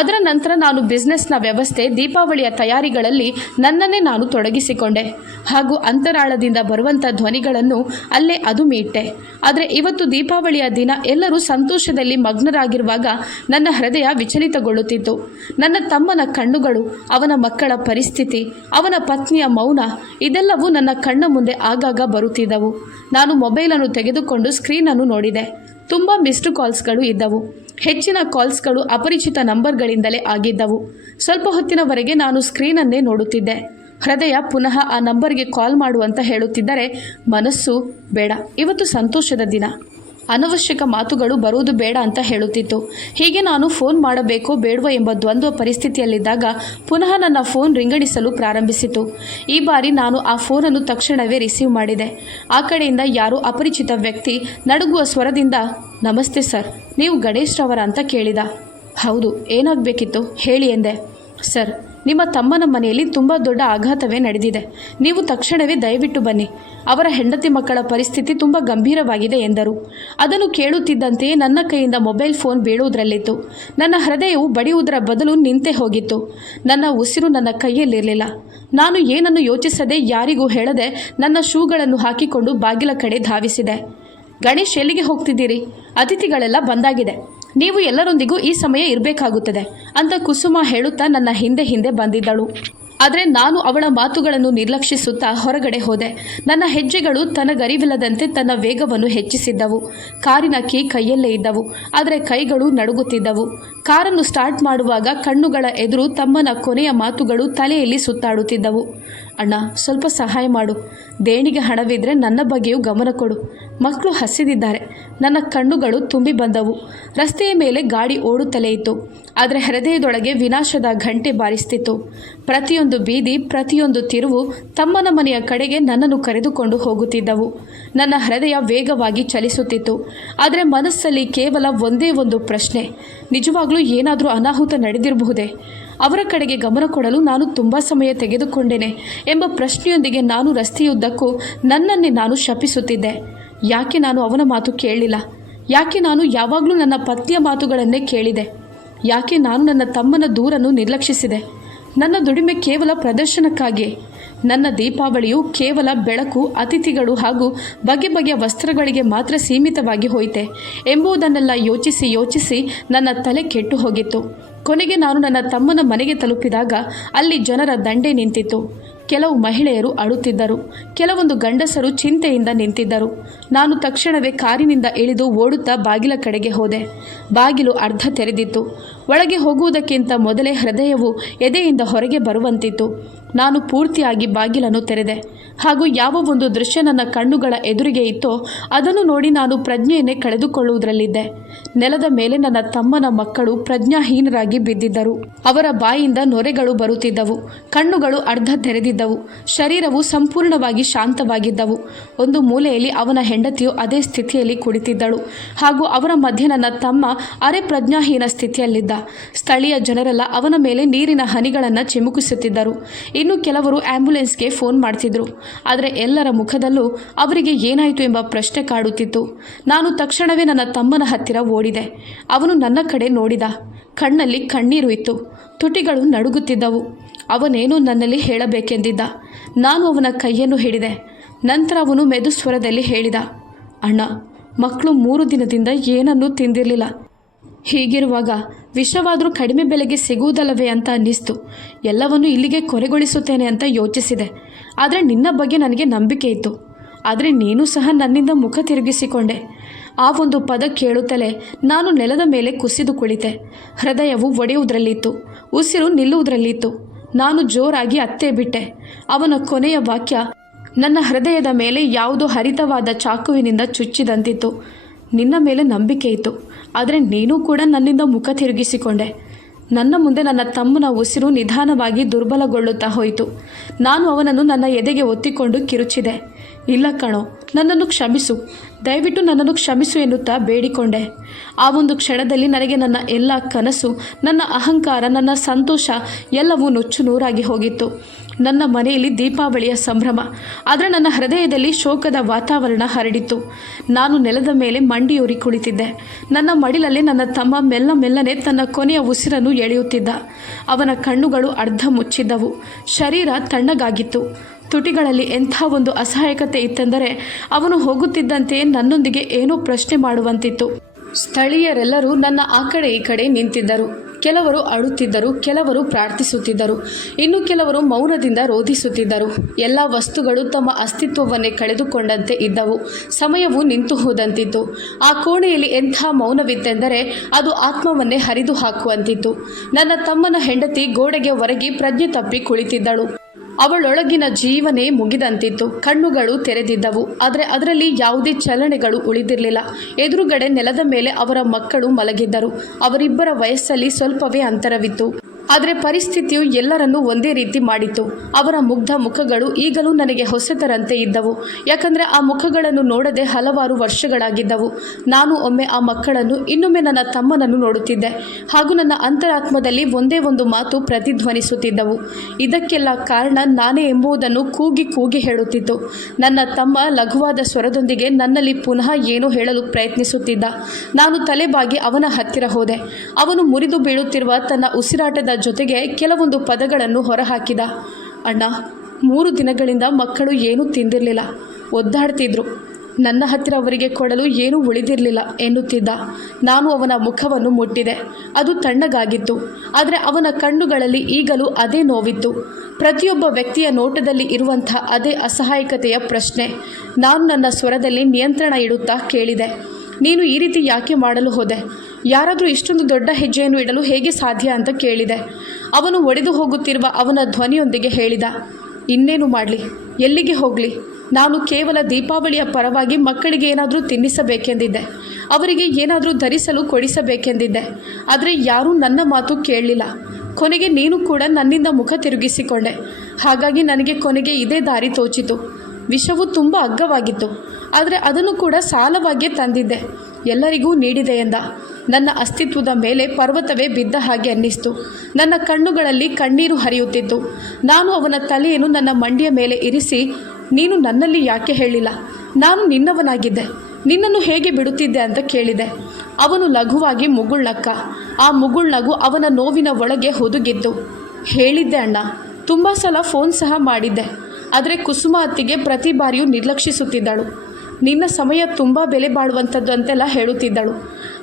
ಅದರ ನಂತರ ನಾನು ಬಿಸ್ನೆಸ್ನ ವ್ಯವಸ್ಥೆ, ದೀಪಾವಳಿಯ ತಯಾರಿಗಳಲ್ಲಿ ನನ್ನನ್ನೇ ನಾನು ತೊಡಗಿಸಿಕೊಂಡೆ ಹಾಗೂ ಅಂತರಾಳದಿಂದ ಬರುವಂಥ ಧ್ವನಿಗಳನ್ನು ಅಲ್ಲೇ ಅದುಮಿಟ್ಟೆ. ಆದರೆ ಇವತ್ತು ದೀಪಾವಳಿಯ ದಿನ ಎಲ್ಲರೂ ಸಂತೋಷದಲ್ಲಿ ಮಗ್ನರಾಗಿರುವಾಗ ನನ್ನ ಹೃದಯ ವಿಚಲಿತಗೊಳ್ಳುತ್ತಿತ್ತು. ನನ್ನ ತಮ್ಮನ ಕಣ್ಣುಗಳು, ಅವನ ಮಕ್ಕಳ ಪರಿಸ್ಥಿತಿ, ಅವನ ಪತ್ನಿಯ ಮೌನ ಇದೆಲ್ಲವೂ ನನ್ನ ಕಣ್ಣ ಮುಂದೆ ಆಗಾಗ ಬರುತ್ತಿದ್ದವು. ನಾನು ಮೊಬೈಲನ್ನು ತೆಗೆದುಕೊಂಡು ಸ್ಕ್ರೀನನ್ನು ನೋಡಿದೆ. ತುಂಬ ಮಿಸ್ಡ್ ಕಾಲ್ಸ್ಗಳು ಇದ್ದವು. ಹೆಚ್ಚಿನ ಕಾಲ್ಸ್ಗಳು ಅಪರಿಚಿತ ನಂಬರ್ಗಳಿಂದಲೇ ಆಗಿದ್ದವು. ಸ್ವಲ್ಪ ಹೊತ್ತಿನವರೆಗೆ ನಾನು ಸ್ಕ್ರೀನನ್ನೇ ನೋಡುತ್ತಿದ್ದೆ. ಹೃದಯ ಪುನಃ ಆ ನಂಬರ್ಗೆ ಕಾಲ್ ಮಾಡುವಂತ ಹೇಳುತ್ತಿದ್ದರೆ ಮನಸ್ಸು ಬೇಡ, ಇವತ್ತು ಸಂತೋಷದ ದಿನ, ಅನವಶ್ಯಕ ಮಾತುಗಳು ಬರುವುದು ಬೇಡ ಅಂತ ಹೇಳುತ್ತಿತ್ತು. ಹೀಗೆ ನಾನು ಫೋನ್ ಮಾಡಬೇಕೋ ಬೇಡವೋ ಎಂಬ ದ್ವಂದ್ವ ಪರಿಸ್ಥಿತಿಯಲ್ಲಿದ್ದಾಗ ಪುನಃ ನನ್ನ ಫೋನ್ ರಿಂಗಣಿಸಲು ಪ್ರಾರಂಭಿಸಿತು. ಈ ಬಾರಿ ನಾನು ಆ ಫೋನನ್ನು ತಕ್ಷಣವೇ ರಿಸೀವ್ ಮಾಡಿದೆ. ಆ ಕಡೆಯಿಂದ ಯಾರೋ ಅಪರಿಚಿತ ವ್ಯಕ್ತಿ ನಡುಗುವ ಸ್ವರದಿಂದ, ನಮಸ್ತೆ ಸರ್, ನೀವು ಗಣೇಶ್ ರವರ ಅಂತ ಕೇಳಿದ. ಹೌದು, ಏನಾಗಬೇಕಿತ್ತು ಹೇಳಿ ಎಂದೆ. ಸರ್, ನಿಮ್ಮ ತಮ್ಮನ ಮನೆಯಲ್ಲಿ ತುಂಬ ದೊಡ್ಡ ಆಘಾತವೇ ನಡೆದಿದೆ. ನೀವು ತಕ್ಷಣವೇ ದಯವಿಟ್ಟು ಬನ್ನಿ. ಅವರ ಹೆಂಡತಿ ಮಕ್ಕಳ ಪರಿಸ್ಥಿತಿ ತುಂಬ ಗಂಭೀರವಾಗಿದೆ ಎಂದರು. ಅದನ್ನು ಕೇಳುತ್ತಿದ್ದಂತೆಯೇ ನನ್ನ ಕೈಯಿಂದ ಮೊಬೈಲ್ ಫೋನ್ ಬೀಳುವುದರಲ್ಲಿತ್ತು. ನನ್ನ ಹೃದಯವು ಬಡಿಯುವುದರ ಬದಲು ನಿಂತೇ ಹೋಗಿತ್ತು. ನನ್ನ ಉಸಿರು ನನ್ನ ಕೈಯಲ್ಲಿರಲಿಲ್ಲ. ನಾನು ಏನನ್ನು ಯೋಚಿಸದೆ, ಯಾರಿಗೂ ಹೇಳದೆ ನನ್ನ ಶೂಗಳನ್ನು ಹಾಕಿಕೊಂಡು ಬಾಗಿಲ ಕಡೆ ಧಾವಿಸಿದೆ. ಗಣೇಶ್, ಎಲ್ಲಿಗೆ ಹೋಗ್ತಿದ್ದೀರಿ? ಅತಿಥಿಗಳೆಲ್ಲ ಬಂದಾಗಿದೆ, ನೀವು ಎಲ್ಲರೊಂದಿಗೂ ಈ ಸಮಯ ಇರಬೇಕಾಗುತ್ತದೆ ಅಂತ ಕುಸುಮ ಹೇಳುತ್ತಾ ನನ್ನ ಹಿಂದೆ ಹಿಂದೆ ಬಂದಿದ್ದಳು. ಆದರೆ ನಾನು ಅವಳ ಮಾತುಗಳನ್ನು ನಿರ್ಲಕ್ಷಿಸುತ್ತಾ ಹೊರಗಡೆ ಹೋದೆ. ನನ್ನ ಹೆಜ್ಜೆಗಳು ತನಗರಿವಿಲ್ಲದಂತೆ ತನ್ನ ವೇಗವನ್ನು ಹೆಚ್ಚಿಸಿದ್ದವು. ಕಾರಿನ ಕೀ ಕೈಯಲ್ಲೇ ಇದ್ದವು, ಆದರೆ ಕೈಗಳು ನಡುಗುತ್ತಿದ್ದವು. ಕಾರನ್ನು ಸ್ಟಾರ್ಟ್ ಮಾಡುವಾಗ ಕಣ್ಣುಗಳ ಎದುರು ತಮ್ಮನ ಕೊನೆಯ ಮಾತುಗಳು ತಲೆಯಲ್ಲಿ ಸುತ್ತಾಡುತ್ತಿದ್ದವು. ಅಣ್ಣ, ಸ್ವಲ್ಪ ಸಹಾಯ ಮಾಡು. ದೇಣಿಗೆ ಹಣವಿದ್ರೆ ನನ್ನ ಬಗ್ಗೆಯೂ ಗಮನ ಕೊಡು. ಮಕ್ಕಳು ಹಸಿದಿದ್ದಾರೆ. ನನ್ನ ಕಣ್ಣುಗಳು ತುಂಬಿ ಬಂದವು. ರಸ್ತೆಯ ಮೇಲೆ ಗಾಡಿ ಓಡುತ್ತಲೇ ಇತ್ತು, ಆದರೆ ಹೃದಯದೊಳಗೆ ವಿನಾಶದ ಘಂಟೆ ಬಾರಿಸ್ತಿತ್ತು. ಪ್ರತಿಯೊಂದು ಬೀದಿ, ಪ್ರತಿಯೊಂದು ತಿರುವು ತಮ್ಮನ ಮನೆಯ ಕಡೆಗೆ ನನ್ನನ್ನು ಕರೆದುಕೊಂಡು ಹೋಗುತ್ತಿದ್ದವು. ನನ್ನ ಹೃದಯ ವೇಗವಾಗಿ ಚಲಿಸುತ್ತಿತ್ತು. ಆದರೆ ಮನಸ್ಸಲ್ಲಿ ಕೇವಲ ಒಂದೇ ಒಂದು ಪ್ರಶ್ನೆ, ನಿಜವಾಗ್ಲೂ ಏನಾದರೂ ಅನಾಹುತ ನಡೆದಿರಬಹುದೇ? ಅವರ ಕಡೆಗೆ ಗಮನ ಕೊಡಲು ನಾನು ತುಂಬ ಸಮಯ ತೆಗೆದುಕೊಂಡೇನೆ ಎಂಬ ಪ್ರಶ್ನೆಯೊಂದಿಗೆ ನಾನು ರಸ್ತೆಯುದ್ದಕ್ಕೂ ನನ್ನನ್ನೇ ನಾನು ಶಪಿಸುತ್ತಿದ್ದೆ. ಯಾಕೆ ನಾನು ಅವನ ಮಾತು ಕೇಳಲಿಲ್ಲ? ಯಾಕೆ ನಾನು ಯಾವಾಗಲೂ ನನ್ನ ಪತಿಯ ಮಾತುಗಳನ್ನೇ ಕೇಳಿದೆ? ಯಾಕೆ ನಾನು ನನ್ನ ತಮ್ಮನ ದೂರನ್ನು ನಿರ್ಲಕ್ಷಿಸಿದೆ? ನನ್ನ ದುಡಿಮೆ ಕೇವಲ ಪ್ರದರ್ಶನಕ್ಕಾಗಿ, ನನ್ನ ದೀಪಾವಳಿಯು ಕೇವಲ ಬೆಳಕು, ಅತಿಥಿಗಳು ಹಾಗೂ ಬಗೆ ಬಗೆಯ ವಸ್ತ್ರಗಳಿಗೆ ಮಾತ್ರ ಸೀಮಿತವಾಗಿ ಹೋಯಿತೆ ಎಂಬುದನ್ನೆಲ್ಲ ಯೋಚಿಸಿ ಯೋಚಿಸಿ ನನ್ನ ತಲೆ ಕೆಟ್ಟು ಹೋಗಿತ್ತು. ಕೊನೆಗೆ ನಾನು ನನ್ನ ತಮ್ಮನ ಮನೆಗೆ ತಲುಪಿದಾಗ ಅಲ್ಲಿ ಜನರ ದಂಡೆ ನಿಂತಿತ್ತು. ಕೆಲವು ಮಹಿಳೆಯರು ಅಳುತ್ತಿದ್ದರು, ಕೆಲವೊಂದು ಗಂಡಸರು ಚಿಂತೆಯಿಂದ ನಿಂತಿದ್ದರು. ನಾನು ತಕ್ಷಣವೇ ಕಾರಿನಿಂದ ಇಳಿದು ಓಡುತ್ತಾ ಬಾಗಿಲ ಕಡೆಗೆ ಹೋದೆ. ಬಾಗಿಲು ಅರ್ಧ ತೆರೆದಿತ್ತು. ಒಳಗೆ ಹೋಗುವುದಕ್ಕಿಂತ ಮೊದಲೇ ಹೃದಯವು ಎದೆಯಿಂದ ಹೊರಗೆ ಬರುವಂತಿತ್ತು. ನಾನು ಪೂರ್ತಿಯಾಗಿ ಬಾಗಿಲನ್ನು ತೆರೆದೆ ಹಾಗೂ ಯಾವ ಒಂದು ದೃಶ್ಯ ನನ್ನ ಕಣ್ಣುಗಳ ಎದುರಿಗೆ ಇತ್ತೋ ಅದನ್ನು ನೋಡಿ ನಾನು ಪ್ರಜ್ಞೆಯನ್ನೇ ಕಳೆದುಕೊಳ್ಳುವುದರಲ್ಲಿದ್ದೆ. ನೆಲದ ಮೇಲೆ ನನ್ನ ತಮ್ಮನ ಮಕ್ಕಳು ಪ್ರಜ್ಞಾಹೀನರಾಗಿ ಬಿದ್ದಿದ್ದರು. ಅವರ ಬಾಯಿಂದ ನೊರೆಗಳು ಬರುತ್ತಿದ್ದವು, ಕಣ್ಣುಗಳು ಅರ್ಧ ತೆರೆದಿದ್ದವು, ಶರೀರವು ಸಂಪೂರ್ಣವಾಗಿ ಶಾಂತವಾಗಿದ್ದವು. ಒಂದು ಮೂಲೆಯಲ್ಲಿ ಅವನ ಹೆಂಡತಿಯು ಅದೇ ಸ್ಥಿತಿಯಲ್ಲಿ ಕುಳಿತಿದ್ದಳು ಹಾಗೂ ಅವರ ಮಧ್ಯೆ ನನ್ನ ತಮ್ಮ ಅರೆ ಪ್ರಜ್ಞಾಹೀನ ಸ್ಥಿತಿಯಲ್ಲಿದ್ದ. ಸ್ಥಳೀಯ ಜನರೆಲ್ಲ ಅವನ ಮೇಲೆ ನೀರಿನ ಹನಿಗಳನ್ನು ಚಿಮುಕಿಸುತ್ತಿದ್ದರು. ಇನ್ನು ಕೆಲವರು ಆಂಬ್ಯುಲೆನ್ಸ್ಗೆ ಫೋನ್ ಮಾಡ್ತಿದ್ರು. ಆದರೆ ಎಲ್ಲರ ಮುಖದಲ್ಲೂ ಅವರಿಗೆ ಏನಾಯಿತು ಎಂಬ ಪ್ರಶ್ನೆ ಕಾಡುತ್ತಿತ್ತು. ನಾನು ತಕ್ಷಣವೇ ನನ್ನ ತಮ್ಮನ ಹತ್ತಿರ ಓಡಿದೆ. ಅವನು ನನ್ನ ಕಡೆ ನೋಡಿದ. ಕಣ್ಣಲ್ಲಿ ಕಣ್ಣೀರು ಇತ್ತು, ತುಟಿಗಳು ನಡುಗುತ್ತಿದ್ದವು. ಅವನೇನೋ ನನ್ನಲ್ಲಿ ಹೇಳಬೇಕೆಂದಿದ್ದ. ನಾನು ಅವನ ಕೈಯನ್ನು ಹಿಡಿದೆ. ನಂತರ ಅವನು ಮೆದು ಸ್ವರದಲ್ಲಿ ಹೇಳಿದ, ಅಣ್ಣ, ಮಕ್ಕಳು 3 ದಿನದಿಂದ ಏನನ್ನೂ ತಿಂದಿರಲಿಲ್ಲ. ಹೀಗಿರುವಾಗ ವಿಷವಾದರೂ ಕಡಿಮೆ ಬೆಲೆಗೆ ಸಿಗುವುದಲ್ಲವೇ ಅಂತ ಅನ್ನಿಸ್ತು. ಎಲ್ಲವನ್ನೂ ಇಲ್ಲಿಗೆ ಕೊನೆಗೊಳಿಸುತ್ತೇನೆ ಅಂತ ಯೋಚಿಸಿದೆ. ಆದರೆ ನಿನ್ನ ಬಗ್ಗೆ ನನಗೆ ನಂಬಿಕೆ ಇತ್ತು. ಆದರೆ ನೀನು ಸಹ ನನ್ನಿಂದ ಮುಖ ತಿರುಗಿಸಿಕೊಂಡೆ. ಆ ಒಂದು ಪದ ಕೇಳುತ್ತಲೇ ನಾನು ನೆಲದ ಮೇಲೆ ಕುಸಿದು ಕುಳಿತೆ. ಹೃದಯವು ಒಡೆಯುವುದರಲ್ಲಿತ್ತು, ಉಸಿರು ನಿಲ್ಲುವುದರಲ್ಲಿತ್ತು. ನಾನು ಜೋರಾಗಿ ಅತ್ತೇ ಬಿಟ್ಟೆ. ಅವನ ಕೊನೆಯ ವಾಕ್ಯ ನನ್ನ ಹೃದಯದ ಮೇಲೆ ಯಾವುದೋ ಹರಿತವಾದ ಚಾಕುವಿನಿಂದ ಚುಚ್ಚಿದಂತಿತ್ತು. ನಿನ್ನ ಮೇಲೆ ನಂಬಿಕೆ ಇತ್ತು, ಆದರೆ ನೀನು ಕೂಡ ನನ್ನಿಂದ ಮುಖ ತಿರುಗಿಸಿಕೊಂಡೆ. ನನ್ನ ಮುಂದೆ ನನ್ನ ತಮ್ಮನ ಉಸಿರು ನಿಧಾನವಾಗಿ ದುರ್ಬಲಗೊಳ್ಳುತ್ತಾ ಹೋಯಿತು. ನಾನು ಅವನನ್ನು ನನ್ನ ಎದೆಗೆ ಒತ್ತಿಕೊಂಡು ಕಿರುಚಿದೆ. ಇಲ್ಲ ಕಣೋ, ನನ್ನನ್ನು ಕ್ಷಮಿಸು, ದಯವಿಟ್ಟು ನನ್ನನ್ನು ಕ್ಷಮಿಸು ಎನ್ನುತ್ತಾ ಬೇಡಿಕೊಂಡೆ. ಆ ಒಂದು ಕ್ಷಣದಲ್ಲಿ ನನಗೆ ನನ್ನ ಎಲ್ಲ ಕನಸು, ನನ್ನ ಅಹಂಕಾರ, ನನ್ನ ಸಂತೋಷ ಎಲ್ಲವೂ ನುಚ್ಚು ನೂರಾಗಿ ಹೋಗಿತ್ತು. ನನ್ನ ಮನೆಯಲ್ಲಿ ದೀಪಾವಳಿಯ ಸಂಭ್ರಮ, ಆದರೆ ನನ್ನ ಹೃದಯದಲ್ಲಿ ಶೋಕದ ವಾತಾವರಣ ಹರಡಿತ್ತು. ನಾನು ನೆಲದ ಮೇಲೆ ಮಂಡಿಯೂರಿ ಕುಳಿತಿದ್ದೆ. ನನ್ನ ಮಡಿಲಲ್ಲಿ ನನ್ನ ತಮ್ಮ ಮೆಲ್ಲನೆ ತನ್ನ ಕೊನೆಯ ಉಸಿರನ್ನು ಎಳೆಯುತ್ತಿದ್ದ. ಅವನ ಕಣ್ಣುಗಳು ಅರ್ಧ ಮುಚ್ಚಿದ್ದವು, ಶರೀರ ತಣ್ಣಗಾಗಿತ್ತು. ತುಟಿಗಳಲ್ಲಿ ಎಂಥ ಒಂದು ಅಸಹಾಯಕತೆ ಇತ್ತೆಂದರೆ ಅವನು ಹೋಗುತ್ತಿದ್ದಂತೆಯೇ ನನ್ನೊಂದಿಗೆ ಏನೋ ಪ್ರಶ್ನೆ ಮಾಡುವಂತಿತ್ತು. ಸ್ಥಳೀಯರೆಲ್ಲರೂ ನನ್ನ ಆ ಕಡೆ ಈ ಕಡೆ ನಿಂತಿದ್ದರು. ಕೆಲವರು ಅಳುತ್ತಿದ್ದರು, ಕೆಲವರು ಪ್ರಾರ್ಥಿಸುತ್ತಿದ್ದರು, ಇನ್ನು ಕೆಲವರು ಮೌನದಿಂದ ರೋಧಿಸುತ್ತಿದ್ದರು. ಎಲ್ಲ ವಸ್ತುಗಳು ತಮ್ಮ ಅಸ್ತಿತ್ವವನ್ನೇ ಕಳೆದುಕೊಂಡಂತೆ ಇದ್ದವು. ಸಮಯವು ನಿಂತು ಹೋದಂತಿತ್ತು. ಆ ಕೋಣೆಯಲ್ಲಿ ಎಂಥ ಮೌನವಿತ್ತೆಂದರೆ ಅದು ಆತ್ಮವನ್ನೇ ಹರಿದು ಹಾಕುವಂತಿತ್ತು. ನನ್ನ ತಮ್ಮನ ಹೆಂಡತಿ ಗೋಡೆಗೆ ಹೊರಗಿ ಪ್ರಜ್ಞೆ ತಪ್ಪಿ ಕುಳಿತಿದ್ದಳು. ಅವಳೊಳಗಿನ ಜೀವನೇ ಮುಗಿದಂತಿತ್ತು. ಕಣ್ಣುಗಳು ತೆರೆದಿದ್ದವು, ಆದರೆ ಅದರಲ್ಲಿ ಯಾವುದೇ ಚಲನೆಗಳು ಉಳಿದಿರಲಿಲ್ಲ. ಎದುರುಗಡೆ ನೆಲದ ಮೇಲೆ ಅವರ ಮಕ್ಕಳು ಮಲಗಿದ್ದರು. ಅವರಿಬ್ಬರ ವಯಸ್ಸಲ್ಲಿ ಸ್ವಲ್ಪವೇ ಅಂತರವಿತ್ತು. ಆದರೆ ಪರಿಸ್ಥಿತಿಯು ಎಲ್ಲರನ್ನೂ ಒಂದೇ ರೀತಿ ಮಾಡಿತ್ತು. ಅವರ ಮುಗ್ಧ ಮುಖಗಳು ಈಗಲೂ ನನಗೆ ಹೊಸತರಂತೆ ಇದ್ದವು, ಯಾಕಂದರೆ ಆ ಮುಖಗಳನ್ನು ನೋಡದೆ ಹಲವಾರು ವರ್ಷಗಳಾಗಿದ್ದವು. ನಾನು ಒಮ್ಮೆ ಆ ಮಕ್ಕಳನ್ನು, ಇನ್ನೊಮ್ಮೆ ನನ್ನ ತಮ್ಮನನ್ನು ನೋಡುತ್ತಿದ್ದೆ. ಹಾಗೂ ನನ್ನ ಅಂತರಾತ್ಮದಲ್ಲಿ ಒಂದೇ ಒಂದು ಮಾತು ಪ್ರತಿಧ್ವನಿಸುತ್ತಿದ್ದವು. ಇದಕ್ಕೆಲ್ಲ ಕಾರಣ ನಾನೇ ಎಂಬುದನ್ನು ಕೂಗಿ ಕೂಗಿ ಹೇಳುತ್ತಿತ್ತು. ನನ್ನ ತಮ್ಮ ಲಘುವಾದ ಸ್ವರದೊಂದಿಗೆ ನನ್ನಲ್ಲಿ ಪುನಃ ಏನೋ ಹೇಳಲು ಪ್ರಯತ್ನಿಸುತ್ತಿದ್ದ. ನಾನು ತಲೆಬಾಗಿ ಅವನ ಹತ್ತಿರ ಹೋದೆ. ಅವನು ಮುರಿದು ಬೀಳುತ್ತಿರುವ ತನ್ನ ಉಸಿರಾಟದ ಜೊತೆಗೆ ಕೆಲವೊಂದು ಪದಗಳನ್ನು ಹೊರಹಾಕಿದ. ಅಣ್ಣ, 3 ದಿನಗಳಿಂದ ಮಕ್ಕಳು ಏನೂ ತಿಂದಿರಲಿಲ್ಲ, ಒದ್ದಾಡ್ತಿದ್ರು. ನನ್ನ ಹತ್ತಿರ ಅವರಿಗೆ ಕೊಡಲು ಏನೂ ಉಳಿದಿರಲಿಲ್ಲ ಎನ್ನುತ್ತಿದ್ದ. ನಾನು ಅವನ ಮುಖವನ್ನು ಮುಟ್ಟಿದೆ. ಅದು ತಣ್ಣಗಾಗಿತ್ತು, ಆದರೆ ಅವನ ಕಣ್ಣುಗಳಲ್ಲಿ ಈಗಲೂ ಅದೇ ನೋವಿತ್ತು. ಪ್ರತಿಯೊಬ್ಬ ವ್ಯಕ್ತಿಯ ನೋಟದಲ್ಲಿ ಇರುವಂಥ ಅದೇ ಅಸಹಾಯಕತೆಯ ಪ್ರಶ್ನೆ. ನಾನು ನನ್ನ ಸ್ವರದಲ್ಲಿ ನಿಯಂತ್ರಣ ಇಡುತ್ತಾ ಕೇಳಿದೆ, ನೀನು ಈ ರೀತಿ ಯಾಕೆ ಮಾಡಲು ಹೋದೆ? ಯಾರಾದರೂ ಇಷ್ಟೊಂದು ದೊಡ್ಡ ಹೆಜ್ಜೆಯನ್ನು ಇಡಲು ಹೇಗೆ ಸಾಧ್ಯ ಅಂತ ಕೇಳಿದೆ. ಅವನು ಒಡೆದು ಹೋಗುತ್ತಿರುವ ಅವನ ಧ್ವನಿಯೊಂದಿಗೆ ಹೇಳಿದ, ಇನ್ನೇನು ಮಾಡಲಿ, ಎಲ್ಲಿಗೆ ಹೋಗಲಿ? ನಾನು ಕೇವಲ ದೀಪಾವಳಿಯ ಪರವಾಗಿ ಮಕ್ಕಳಿಗೆ ಏನಾದರೂ ತಿನ್ನಿಸಬೇಕೆಂದಿದ್ದೆ, ಅವರಿಗೆ ಏನಾದರೂ ಧರಿಸಲು ಕೊಡಿಸಬೇಕೆಂದಿದ್ದೆ. ಆದರೆ ಯಾರೂ ನನ್ನ ಮಾತು ಕೇಳಲಿಲ್ಲ. ಕೊನೆಗೆ ನೀನು ಕೂಡ ನನ್ನಿಂದ ಮುಖ ತಿರುಗಿಸಿಕೊಂಡೆ. ಹಾಗಾಗಿ ನನಗೆ ಕೊನೆಗೆ ಇದೇ ದಾರಿ ತೋಚಿತು. ವಿಷವು ತುಂಬ ಅಗ್ಗವಾಗಿತ್ತು, ಆದರೆ ಅದನ್ನು ಕೂಡ ಸಾಲವಾಗಿಯೇ ತಂದಿದ್ದೆ, ಎಲ್ಲರಿಗೂ ನೀಡಿದೆ ಎಂದ. ನನ್ನ ಅಸ್ತಿತ್ವದ ಮೇಲೆ ಪರ್ವತವೇ ಬಿದ್ದ ಹಾಗೆ ಅನ್ನಿಸ್ತು. ನನ್ನ ಕಣ್ಣುಗಳಲ್ಲಿ ಕಣ್ಣೀರು ಹರಿಯುತ್ತಿತ್ತು. ನಾನು ಅವನ ತಲೆಯನ್ನು ನನ್ನ ಮಂಡಿಯ ಮೇಲೆ ಇರಿಸಿ, ನೀನು ನನ್ನಲ್ಲಿ ಯಾಕೆ ಹೇಳಿಲ್ಲ? ನಾನು ನಿನ್ನವನಾಗಿದ್ದೆ, ನಿನ್ನನ್ನು ಹೇಗೆ ಬಿಡುತ್ತಿದ್ದೆ ಅಂತ ಕೇಳಿದೆ. ಅವನು ಲಘುವಾಗಿ ಮುಗುಳ್ನಕ್ಕ. ಆ ಮುಗುಳ್ನಗು ಅವನ ನೋವಿನ ಒಳಗೆ ಹುದುಗಿತ್ತು. ಹೇಳಿದ್ದೆ ಅಣ್ಣ, ತುಂಬ ಸಲ ಫೋನ್ ಸಹ ಮಾಡಿದ್ದೆ, ಆದರೆ ಕುಸುಮ ಅತ್ತಿಗೆ ಪ್ರತಿ ಬಾರಿಯೂ ನಿರ್ಲಕ್ಷಿಸುತ್ತಿದ್ದಳು. ನಿನ್ನ ಸಮಯ ತುಂಬ ಬೆಲೆ ಬಾಳುವಂಥದ್ದು ಅಂತೆಲ್ಲ ಹೇಳುತ್ತಿದ್ದಳು.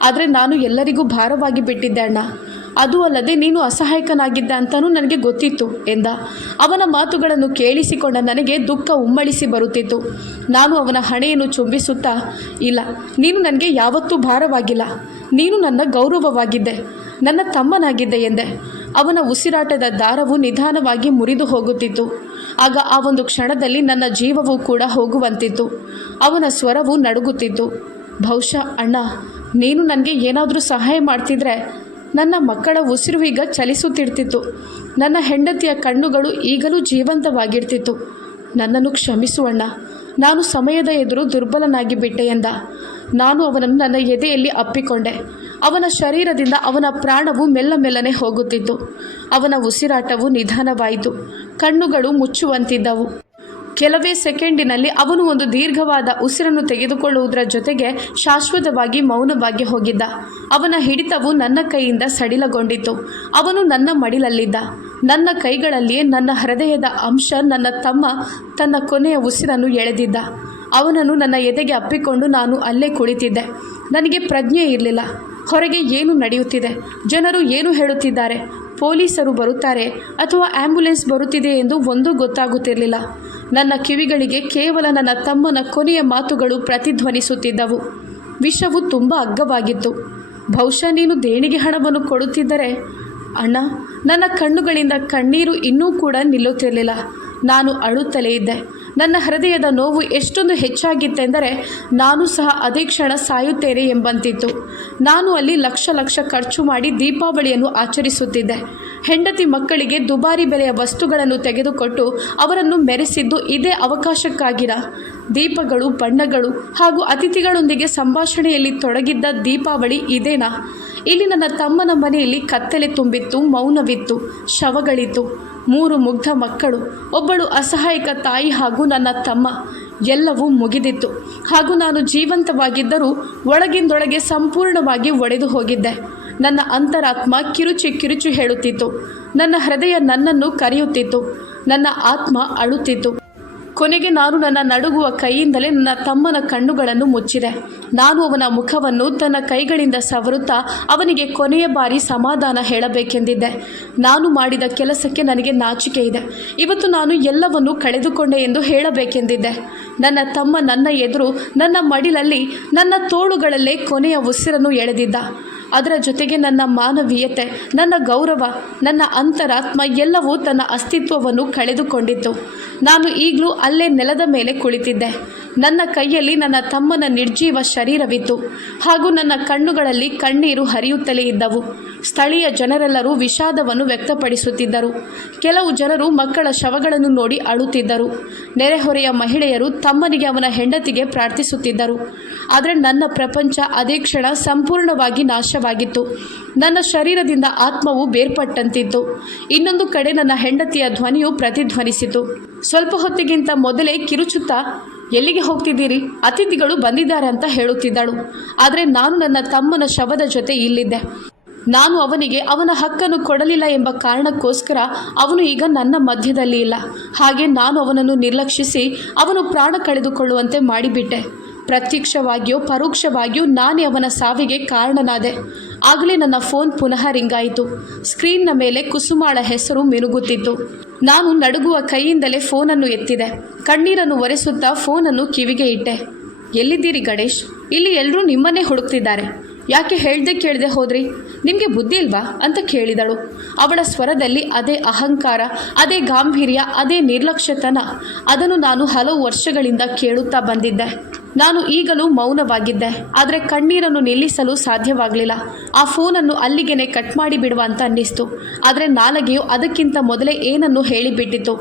ಆದರೆ ನಾನು ಎಲ್ಲರಿಗೂ ಭಾರವಾಗಿ ಬಿಟ್ಟಿದ್ದೆ ಅಣ್ಣ. ಅದು ಅಲ್ಲದೆ ನೀನು ಅಸಹಾಯಕನಾಗಿದ್ದ ಅಂತಲೂ ನನಗೆ ಗೊತ್ತಿತ್ತು ಎಂದ. ಅವನ ಮಾತುಗಳನ್ನು ಕೇಳಿಸಿಕೊಂಡ ನನಗೆ ದುಃಖ ಉಮ್ಮಳಿಸಿ ಬರುತ್ತಿತ್ತು. ನಾನು ಅವನ ಹಣೆಯನ್ನು ಚುಂಬಿಸುತ್ತಾ, ಇಲ್ಲ, ನೀನು ನನಗೆ ಯಾವತ್ತೂ ಭಾರವಾಗಿಲ್ಲ, ನೀನು ನನ್ನ ಗೌರವವಾಗಿದ್ದೆ, ನನ್ನ ತಮ್ಮನಾಗಿದ್ದೆ ಎಂದೆ. ಅವನ ಉಸಿರಾಟದ ದಾರವು ನಿಧಾನವಾಗಿ ಮುರಿದು ಹೋಗುತ್ತಿತ್ತು. ಆಗ ಆ ಒಂದು ಕ್ಷಣದಲ್ಲಿ ನನ್ನ ಜೀವವೂ ಕೂಡ ಹೋಗುವಂತಿತ್ತು. ಅವನ ಸ್ವರವು ನಡುಗುತ್ತಿತ್ತು. ಬಹುಶಃ ಅಣ್ಣ, ನೀನು ನನಗೆ ಏನಾದರೂ ಸಹಾಯ ಮಾಡ್ತಿದ್ರೆ ನನ್ನ ಮಕ್ಕಳ ಉಸಿರು ಈಗ ಚಲಿಸುತ್ತಿರ್ತಿತ್ತು, ನನ್ನ ಹೆಂಡತಿಯ ಕಣ್ಣುಗಳು ಈಗಲೂ ಜೀವಂತವಾಗಿರ್ತಿತ್ತು. ನನ್ನನ್ನು ಕ್ಷಮಿಸು ಅಣ್ಣ, ನಾನು ಸಮಯದ ಎದುರು ದುರ್ಬಲನಾಗಿ ಬಿಟ್ಟೆ ಎಂದ. ನಾನು ಅವನನ್ನು ನನ್ನ ಎದೆಯಲ್ಲಿ ಅಪ್ಪಿಕೊಂಡೆ. ಅವನ ಶರೀರದಿಂದ ಅವನ ಪ್ರಾಣವು ಮೆಲ್ಲನೆ ಹೋಗುತ್ತಿತ್ತು. ಅವನ ಉಸಿರಾಟವು ನಿಧಾನವಾಯಿತು. ಕಣ್ಣುಗಳು ಮುಚ್ಚುವಂತಿದ್ದವು. ಕೆಲವೇ ಸೆಕೆಂಡಿನಲ್ಲಿ ಅವನು ಒಂದು ದೀರ್ಘವಾದ ಉಸಿರನ್ನು ತೆಗೆದುಕೊಳ್ಳುವುದರ ಜೊತೆಗೆ ಶಾಶ್ವತವಾಗಿ ಮೌನವಾಗಿ ಹೋಗಿದ್ದ. ಅವನ ಹಿಡಿತವು ನನ್ನ ಕೈಯಿಂದ ಸಡಿಲಗೊಂಡಿತ್ತು. ಅವನು ನನ್ನ ಮಡಿಲಲ್ಲಿದ್ದ. ನನ್ನ ಕೈಗಳಲ್ಲಿಯೇ ನನ್ನ ಹೃದಯದ ಅಂಶ, ನನ್ನ ತಮ್ಮ, ತನ್ನ ಕೊನೆಯ ಉಸಿರನ್ನು ಎಳೆದಿದ್ದ. ಅವನನ್ನು ನನ್ನ ಎದೆಗೆ ಅಪ್ಪಿಕೊಂಡು ನಾನು ಅಲ್ಲೇ ಕುಳಿತಿದ್ದೆ. ನನಗೆ ಪ್ರಜ್ಞೆ ಇರಲಿಲ್ಲ. ಹೊರಗೆ ಏನು ನಡೆಯುತ್ತಿದೆ, ಜನರು ಏನು ಹೇಳುತ್ತಿದ್ದಾರೆ, ಪೊಲೀಸರು ಬರುತ್ತಾರೆ ಅಥವಾ ಆ್ಯಂಬುಲೆನ್ಸ್ ಬರುತ್ತಿದೆ ಎಂದು ಒಂದೂ ಗೊತ್ತಾಗುತ್ತಿರಲಿಲ್ಲ. ನನ್ನ ಕಿವಿಗಳಿಗೆ ಕೇವಲ ನನ್ನ ತಮ್ಮನ ಕೊನೆಯ ಮಾತುಗಳು ಪ್ರತಿಧ್ವನಿಸುತ್ತಿದ್ದವು. ವಿಷವು ತುಂಬ ಅಗ್ಗವಾಗಿತ್ತು. ಬಹುಶಃ ನೀನು ದೇಣಿಗೆ ಹಣವನ್ನು ಕೊಡುತ್ತಿದ್ದರೆ ಅಣ್ಣ. ನನ್ನ ಕಣ್ಣುಗಳಿಂದ ಕಣ್ಣೀರು ಇನ್ನೂ ಕೂಡ ನಿಲ್ಲುತ್ತಿರಲಿಲ್ಲ. ನಾನು ಅಳುತ್ತಲೇ ಇದ್ದೆ. ನನ್ನ ಹೃದಯದ ನೋವು ಎಷ್ಟೊಂದು ಹೆಚ್ಚಾಗಿತ್ತೆಂದರೆ ನಾನು ಸಹ ಅದೇ ಕ್ಷಣ ಸಾಯುತ್ತೇನೆ ಎಂಬಂತಿತ್ತು. ನಾನು ಅಲ್ಲಿ ಲಕ್ಷ ಖರ್ಚು ಮಾಡಿ ದೀಪಾವಳಿಯನ್ನು ಆಚರಿಸುತ್ತಿದ್ದೆ. ಹೆಂಡತಿ ಮಕ್ಕಳಿಗೆ ದುಬಾರಿ ಬೆಲೆಯ ವಸ್ತುಗಳನ್ನು ತೆಗೆದುಕೊಟ್ಟು ಅವರನ್ನು ಮೆರೆಸಿದ್ದು ಇದೇ ಅವಕಾಶಕ್ಕಾಗಿರ? ದೀಪಗಳು, ಬಣ್ಣಗಳು ಹಾಗೂ ಅತಿಥಿಗಳೊಂದಿಗೆ ಸಂಭಾಷಣೆಯಲ್ಲಿ ತೊಡಗಿದ್ದ ದೀಪಾವಳಿ ಇದೇನಾ? ಇಲ್ಲಿ ನನ್ನ ತಮ್ಮನ ಮನೆಯಲ್ಲಿ ಕತ್ತಲೆ ತುಂಬಿತ್ತು, ಮೌನವಿತ್ತು, ಶವಗಳಿತ್ತು. 3 ಮುಗ್ಧ ಮಕ್ಕಳು, ಒಬ್ಬಳು ಅಸಹಾಯಕ ತಾಯಿ ಹಾಗೂ ನನ್ನ ತಮ್ಮ. ಎಲ್ಲವೂ ಮುಗಿದಿತ್ತು. ಹಾಗೂ ನಾನು ಜೀವಂತವಾಗಿದ್ದರೂ ಒಳಗಿಂದೊಳಗೆ ಸಂಪೂರ್ಣವಾಗಿ ಒಡೆದು ಹೋಗಿದ್ದೆ. ನನ್ನ ಅಂತರಾತ್ಮ ಕಿರುಚಿ ಹೇಳುತ್ತಿತ್ತು. ನನ್ನ ಹೃದಯ ನನ್ನನ್ನು ಕರೆಯುತ್ತಿತ್ತು. ನನ್ನ ಆತ್ಮ ಅಳುತ್ತಿತ್ತು. ಕೊನೆಗೆ ನಾನು ನನ್ನ ನಡುಗುವ ಕೈಯಿಂದಲೇ ನನ್ನ ತಮ್ಮನ ಕಣ್ಣುಗಳನ್ನು ಮುಚ್ಚಿದೆ. ನಾನು ಅವನ ಮುಖವನ್ನು ತನ್ನ ಕೈಗಳಿಂದ ಸವರುತ್ತಾ ಅವನಿಗೆ ಕೊನೆಯ ಬಾರಿ ಸಮಾಧಾನ ಹೇಳಬೇಕೆಂದಿದ್ದೆ. ನಾನು ಮಾಡಿದ ಕೆಲಸಕ್ಕೆ ನನಗೆ ನಾಚಿಕೆ ಇದೆ. ಇವತ್ತು ನಾನು ಎಲ್ಲವನ್ನೂ ಕಳೆದುಕೊಂಡೆ ಎಂದು ಹೇಳಬೇಕೆಂದಿದ್ದೆ. ನನ್ನ ತಮ್ಮ ನನ್ನ ಎದುರು, ನನ್ನ ಮಡಿಲಲ್ಲಿ, ನನ್ನ ತೋಳುಗಳಲ್ಲೇ ಕೊನೆಯ ಉಸಿರನ್ನು ಎಳೆದಿದ್ದ. ಅದರ ಜೊತೆಗೆ ನನ್ನ ಮಾನವೀಯತೆ, ನನ್ನ ಗೌರವ, ನನ್ನ ಅಂತರಾತ್ಮ ಎಲ್ಲವೂ ತನ್ನ ಅಸ್ತಿತ್ವವನ್ನು ಕಳೆದುಕೊಂಡಿತ್ತು. ನಾನು ಈಗಲೂ ಅಲ್ಲೇ ನೆಲದ ಮೇಲೆ ಕುಳಿತಿದ್ದೆ. ನನ್ನ ಕೈಯಲ್ಲಿ ನನ್ನ ತಮ್ಮನ ನಿರ್ಜೀವ ಶರೀರವಿತ್ತು ಹಾಗೂ ನನ್ನ ಕಣ್ಣುಗಳಲ್ಲಿ ಕಣ್ಣೀರು ಹರಿಯುತ್ತಲೇ ಇದ್ದವು. ಸ್ಥಳೀಯ ಜನರೆಲ್ಲರೂ ವಿಷಾದವನ್ನು ವ್ಯಕ್ತಪಡಿಸುತ್ತಿದ್ದರು. ಕೆಲವು ಜನರು ಮಕ್ಕಳ ಶವಗಳನ್ನು ನೋಡಿ ಅಳುತ್ತಿದ್ದರು. ನೆರೆಹೊರೆಯ ಮಹಿಳೆಯರು ತಮ್ಮನಿಗೆ, ಅವನ ಹೆಂಡತಿಗೆ ಪ್ರಾರ್ಥಿಸುತ್ತಿದ್ದರು. ಆದರೆ ನನ್ನ ಪ್ರಪಂಚ ಅದೇ ಕ್ಷಣ ಸಂಪೂರ್ಣವಾಗಿ ನಾಶವಾಗಿತ್ತು. ನನ್ನ ಶರೀರದಿಂದ ಆತ್ಮವು ಬೇರ್ಪಟ್ಟಂತಿತ್ತು. ಇನ್ನೊಂದು ಕಡೆ ನನ್ನ ಹೆಂಡತಿಯ ಧ್ವನಿಯು ಪ್ರತಿಧ್ವನಿಸಿತು. ಸ್ವಲ್ಪ ಹೊತ್ತಿಗಿಂತ ಮೊದಲೇ ಕಿರುಚುತ್ತಾ, ಎಲ್ಲಿಗೆ ಹೋಗ್ತಿದ್ದೀರಿ? ಅತಿಥಿಗಳು ಬಂದಿದ್ದಾರೆ ಅಂತ ಹೇಳುತ್ತಿದ್ದಳು. ಆದರೆ ನಾನು ನನ್ನ ತಮ್ಮನ ಶವದ ಜೊತೆ ಇಲ್ಲಿದ್ದೆ. ನಾನು ಅವನಿಗೆ ಅವನ ಹಕ್ಕನ್ನು ಕೊಡಲಿಲ್ಲ ಎಂಬ ಕಾರಣಕ್ಕೋಸ್ಕರ ಅವನು ಈಗ ನನ್ನ ಮಧ್ಯದಲ್ಲಿ ಇಲ್ಲ. ಹಾಗೆ ನಾನು ಅವನನ್ನು ನಿರ್ಲಕ್ಷಿಸಿ ಅವನು ಪ್ರಾಣ ಕಳೆದುಕೊಳ್ಳುವಂತೆ ಮಾಡಿಬಿಟ್ಟೆ. ಪ್ರತ್ಯಕ್ಷವಾಗಿಯೋ ಪರೋಕ್ಷವಾಗಿಯೋ ನಾನೇ ಅವನ ಸಾವಿಗೆ ಕಾರಣನಾದೆ. ಆಗಲೇ ನನ್ನ ಫೋನ್ ಪುನಃ ರಿಂಗಾಯಿತು. ಸ್ಕ್ರೀನ್ನ ಮೇಲೆ ಕುಸುಮಾಳ ಹೆಸರು ಮಿನುಗುತ್ತಿತ್ತು. ನಾನು ನಡುಗುವ ಕೈಯಿಂದಲೇ ಫೋನನ್ನು ಎತ್ತಿದೆ. ಕಣ್ಣೀರನ್ನು ಒರೆಸುತ್ತಾ ಫೋನನ್ನು ಕಿವಿಗೆ ಇಟ್ಟೆ. ಎಲ್ಲಿದ್ದೀರಿ ಗಣೇಶ್? ಇಲ್ಲಿ ಎಲ್ಲರೂ ನಿಮ್ಮನ್ನೇ ಹುಡುಕ್ತಿದ್ದಾರೆ. ಯಾಕೆ ಹೇಳ್ದೆ ಕೇಳದೆ ಹೋದ್ರಿ? ನಿಮಗೆ ಬುದ್ಧಿ ಇಲ್ವಾ ಅಂತ ಕೇಳಿದಳು. ಅವಳ ಸ್ವರದಲ್ಲಿ ಅದೇ ಅಹಂಕಾರ, ಅದೇ ಗಾಂಭೀರ್ಯ, ಅದೇ ನಿರ್ಲಕ್ಷ್ಯತನ. ಅದನ್ನು ನಾನು ಹಲವು ವರ್ಷಗಳಿಂದ ಕೇಳುತ್ತಾ ಬಂದಿದ್ದೆ. ನಾನು ಈಗಲೂ ಮೌನವಾಗಿದ್ದೆ. ಆದರೆ ಕಣ್ಣೀರನ್ನು ನಿಲ್ಲಿಸಲು ಸಾಧ್ಯವಾಗಲಿಲ್ಲ. ಆ ಫೋನನ್ನು ಅಲ್ಲಿಗೆನೆ ಕಟ್ ಮಾಡಿ ಬಿಡುವ ಅಂತ ಅನ್ನಿಸ್ತು. ಆದರೆ ನಾಲಗೆಯು ಅದಕ್ಕಿಂತ ಮೊದಲೇ ಏನನ್ನು ಹೇಳಿಬಿಟ್ಟಿತು.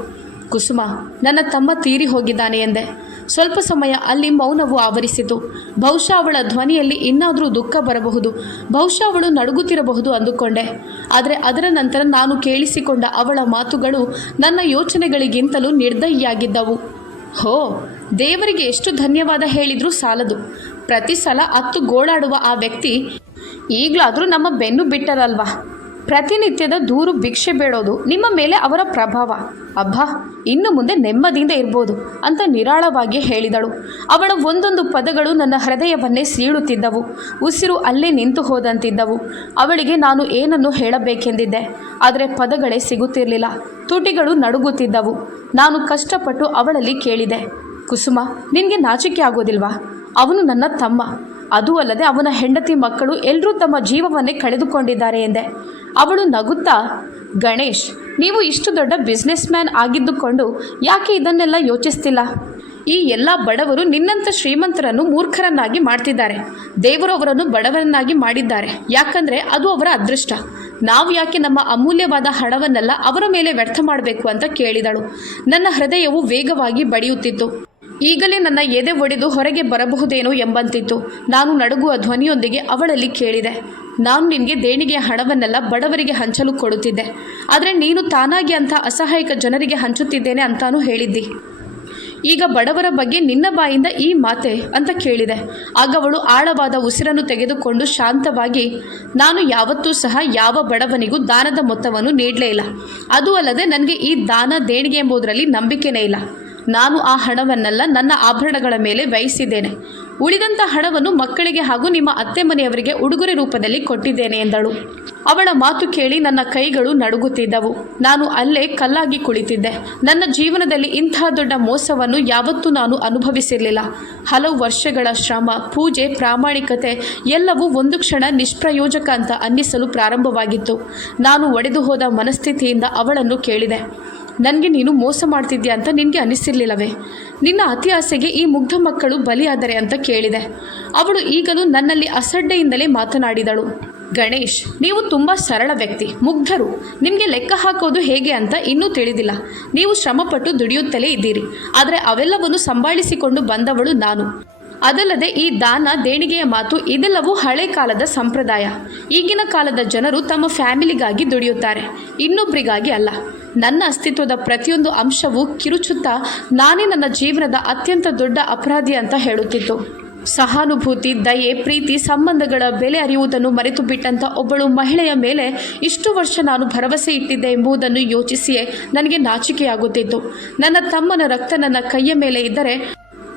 ಕುಸುಮ, ನನ್ನ ತಮ್ಮ ತೀರಿ ಹೋಗಿದ್ದಾನೆ ಎಂದೆ. ಸ್ವಲ್ಪ ಸಮಯ ಅಲ್ಲಿ ಮೌನವು ಆವರಿಸಿತು. ಬಹುಶಃ ಅವಳ ಧ್ವನಿಯಲ್ಲಿ ಇನ್ನಾದರೂ ದುಃಖ ಬರಬಹುದು, ಬಹುಶಃ ಅವಳು ನಡುಗುತ್ತಿರಬಹುದು ಅಂದುಕೊಂಡೆ. ಆದರೆ ಅದರ ನಂತರ ನಾನು ಕೇಳಿಸಿಕೊಂಡ ಅವಳ ಮಾತುಗಳು ನನ್ನ ಯೋಚನೆಗಳಿಗಿಂತಲೂ ನಿರ್ದಯಿಯಾಗಿದ್ದವು. ಹೋ, ದೇವರಿಗೆ ಎಷ್ಟು ಧನ್ಯವಾದ ಹೇಳಿದರೂ ಸಾಲದು. ಪ್ರತಿ ಸಲ ಅತ್ತು ಗೋಳಾಡುವ ಆ ವ್ಯಕ್ತಿ ಈಗಲಾದರೂ ನಮ್ಮ ಬೆನ್ನು ಬಿಟ್ಟರಲ್ವಾ? ಪ್ರತಿನಿತ್ಯದ ದೂರು ಭಿಕ್ಷೆ ಬೇಡೋದು ನಿಮ್ಮ ಮೇಲೆ ಅವರ ಪ್ರಭಾವ. ಅಬ್ಬಾ, ಇನ್ನು ಮುಂದೆ ನೆಮ್ಮದಿಯಿಂದ ಇರ್ಬೋದು ಅಂತ ನಿರಾಳವಾಗಿ ಹೇಳಿದಳು. ಅವಳ ಒಂದೊಂದು ಪದಗಳು ನನ್ನ ಹೃದಯವನ್ನೇ ಸೀಳುತ್ತಿದ್ದವು. ಉಸಿರು ಅಲ್ಲೇ ನಿಂತು ಹೋದಂತಿದ್ದವು. ಅವಳಿಗೆ ನಾನು ಏನನ್ನು ಹೇಳಬೇಕೆಂದಿದ್ದೆ, ಆದರೆ ಪದಗಳೇ ಸಿಗುತ್ತಿರಲಿಲ್ಲ. ತುಟಿಗಳು ನಡುಗುತ್ತಿದ್ದವು. ನಾನು ಕಷ್ಟಪಟ್ಟು ಅವಳಲ್ಲಿ ಕೇಳಿದೆ, ಕುಸುಮ, ನಿನಗೆ ನಾಚಿಕೆ ಆಗೋದಿಲ್ವಾ? ಅವನು ನನ್ನ ತಮ್ಮ. ಅದೂ ಅಲ್ಲದೆ ಅವನ ಹೆಂಡತಿ ಮಕ್ಕಳು ಎಲ್ಲರೂ ತಮ್ಮ ಜೀವವನ್ನೇ ಕಳೆದುಕೊಂಡಿದ್ದಾರೆ ಎಂದೆ. ಅವಳು ನಗುತ್ತಾ, ಗಣೇಶ್, ನೀವು ಇಷ್ಟು ದೊಡ್ಡ ಬಿಸ್ನೆಸ್ ಮ್ಯಾನ್ ಆಗಿದ್ದುಕೊಂಡು ಯಾಕೆ ಇದನ್ನೆಲ್ಲ ಯೋಚಿಸ್ತಿಲ್ಲ? ಈ ಎಲ್ಲ ಬಡವರು ನಿನ್ನಂಥ ಶ್ರೀಮಂತರನ್ನು ಮೂರ್ಖರನ್ನಾಗಿ ಮಾಡ್ತಿದ್ದಾರೆ. ದೇವರು ಅವರನ್ನು ಬಡವರನ್ನಾಗಿ ಮಾಡಿದ್ದಾರೆ, ಯಾಕಂದರೆ ಅದು ಅವರ ಅದೃಷ್ಟ. ನಾವು ಯಾಕೆ ನಮ್ಮ ಅಮೂಲ್ಯವಾದ ಹಣವನ್ನೆಲ್ಲ ಅವರ ಮೇಲೆ ವ್ಯರ್ಥ ಮಾಡಬೇಕು ಅಂತ ಕೇಳಿದಳು. ನನ್ನ ಹೃದಯವು ವೇಗವಾಗಿ ಬಡಿಯುತ್ತಿತ್ತು. ಈಗಲೇ ನನ್ನ ಎದೆ ಒಡೆದು ಹೊರಗೆ ಬರಬಹುದೇನೋ ಎಂಬಂತಿತ್ತು. ನಾನು ನಡುಗುವ ಧ್ವನಿಯೊಂದಿಗೆ ಅವಳಲ್ಲಿ ಕೇಳಿದೆ, ನಾನು ನಿನಗೆ ದೇಣಿಗೆಯ ಹಣವನ್ನೆಲ್ಲ ಬಡವರಿಗೆ ಹಂಚಲು ಕೊಡುತ್ತಿದ್ದೆ, ಆದರೆ ನೀನು ತಾನಾಗಿ ಅಂಥ ಅಸಹಾಯಕ ಜನರಿಗೆ ಹಂಚುತ್ತಿದ್ದೇನೆ ಅಂತಾನೂ ಹೇಳಿದ್ದಿ. ಈಗ ಬಡವರ ಬಗ್ಗೆ ನಿನ್ನ ಬಾಯಿಂದ ಈ ಮಾತೆ ಅಂತ ಕೇಳಿದೆ. ಆಗ ಅವಳು ಆಳವಾದ ಉಸಿರನ್ನು ತೆಗೆದುಕೊಂಡು ಶಾಂತವಾಗಿ, ನಾನು ಯಾವತ್ತೂ ಸಹ ಯಾವ ಬಡವನಿಗೂ ದಾನದ ಮೊತ್ತವನ್ನು ನೀಡಲೇ ಇಲ್ಲ. ಅದೂ ಅಲ್ಲದೆ ನನಗೆ ಈ ದಾನ ದೇಣಿಗೆ ಎಂಬುದರಲ್ಲಿ ನಂಬಿಕೆನೇ ಇಲ್ಲ. ನಾನು ಆ ಹಣವನ್ನೆಲ್ಲ ನನ್ನ ಆಭರಣಗಳ ಮೇಲೆ ವ್ಯಯಿಸಿದ್ದೇನೆ. ಉಳಿದಂಥ ಹಣವನ್ನು ಮಕ್ಕಳಿಗೆ ಹಾಗೂ ನಿಮ್ಮ ಅತ್ತೆ ಮನೆಯವರಿಗೆ ಉಡುಗೊರೆ ರೂಪದಲ್ಲಿ ಕೊಟ್ಟಿದ್ದೇನೆ ಎಂದಳು. ಅವಳ ಮಾತು ಕೇಳಿ ನನ್ನ ಕೈಗಳು ನಡುಗುತ್ತಿದ್ದವು. ನಾನು ಅಲ್ಲೇ ಕಲ್ಲಾಗಿ ಕುಳಿತಿದ್ದೆ. ನನ್ನ ಜೀವನದಲ್ಲಿ ಇಂತಹ ದೊಡ್ಡ ಮೋಸವನ್ನು ಯಾವತ್ತೂ ನಾನು ಅನುಭವಿಸಿರಲಿಲ್ಲ. ಹಲವು ವರ್ಷಗಳ ಶ್ರಮ, ಪೂಜೆ, ಪ್ರಾಮಾಣಿಕತೆ ಎಲ್ಲವೂ ಒಂದು ಕ್ಷಣ ನಿಷ್ಪ್ರಯೋಜಕ ಅಂತ ಅನ್ನಿಸಲು ಪ್ರಾರಂಭವಾಗಿತ್ತು. ನಾನು ಒಡೆದು ಹೋದ ಮನಸ್ಥಿತಿಯಿಂದ ಅವಳನ್ನು ಕೇಳಿದೆ, ನನಗೆ ನೀನು ಮೋಸ ಮಾಡ್ತಿದ್ಯಾ ಅಂತ ನಿನಗೆ ಅನ್ನಿಸಿರ್ಲಿಲ್ಲವೇ? ನಿನ್ನ ಅತಿ ಆಸೆಗೆ ಈ ಮುಗ್ಧ ಮಕ್ಕಳು ಬಲಿಯಾದರೆ ಅಂತ ಕೇಳಿದೆ. ಅವಳು ಈಗಲೂ ನನ್ನಲ್ಲಿ ಅಸಡ್ಡೆಯಿಂದಲೇ ಮಾತನಾಡಿದಳು. ಗಣೇಶ್, ನೀವು ತುಂಬ ಸರಳ ವ್ಯಕ್ತಿ, ಮುಗ್ಧರು. ನಿಮಗೆ ಲೆಕ್ಕ ಹಾಕೋದು ಹೇಗೆ ಅಂತ ಇನ್ನೂ ತಿಳಿದಿಲ್ಲ. ನೀವು ಶ್ರಮಪಟ್ಟು ದುಡಿಯುತ್ತಲೇ ಇದ್ದೀರಿ. ಆದರೆ ಅವೆಲ್ಲವನ್ನು ಸಂಭಾಳಿಸಿಕೊಂಡು ಬಂದವಳು ನಾನು. ಅದಲ್ಲದೆ ಈ ದಾನ ದೇಣಿಗೆಯ ಮಾತು ಇದೆಲ್ಲವೂ ಹಳೆ ಕಾಲದ ಸಂಪ್ರದಾಯ. ಈಗಿನ ಕಾಲದ ಜನರು ತಮ್ಮ ಫ್ಯಾಮಿಲಿಗಾಗಿ ದುಡಿಯುತ್ತಾರೆ, ಇನ್ನೊಬ್ಬರಿಗಾಗಿ ಅಲ್ಲ. ನನ್ನ ಅಸ್ತಿತ್ವದ ಪ್ರತಿಯೊಂದು ಅಂಶವೂ ಕಿರುಚುತ್ತಾ ನಾನೇ ನನ್ನ ಜೀವನದ ಅತ್ಯಂತ ದೊಡ್ಡ ಅಪರಾಧಿ ಅಂತ ಹೇಳುತ್ತಿತ್ತು. ಸಹಾನುಭೂತಿ, ದಯೆ, ಪ್ರೀತಿ, ಸಂಬಂಧಗಳ ಬೆಲೆ ಅರಿಯುವುದನ್ನು ಮರೆತು ಬಿಟ್ಟಂಥ ಒಬ್ಬಳು ಮಹಿಳೆಯ ಮೇಲೆ ಇಷ್ಟು ವರ್ಷ ನಾನು ಭರವಸೆ ಇಟ್ಟಿದ್ದೆ ಎಂಬುದನ್ನು ಯೋಚಿಸಿಯೇ ನನಗೆ ನಾಚಿಕೆಯಾಗುತ್ತಿತ್ತು. ನನ್ನ ತಮ್ಮನ ರಕ್ತ ನನ್ನ ಕೈಯ ಮೇಲೆ ಇದ್ದರೆ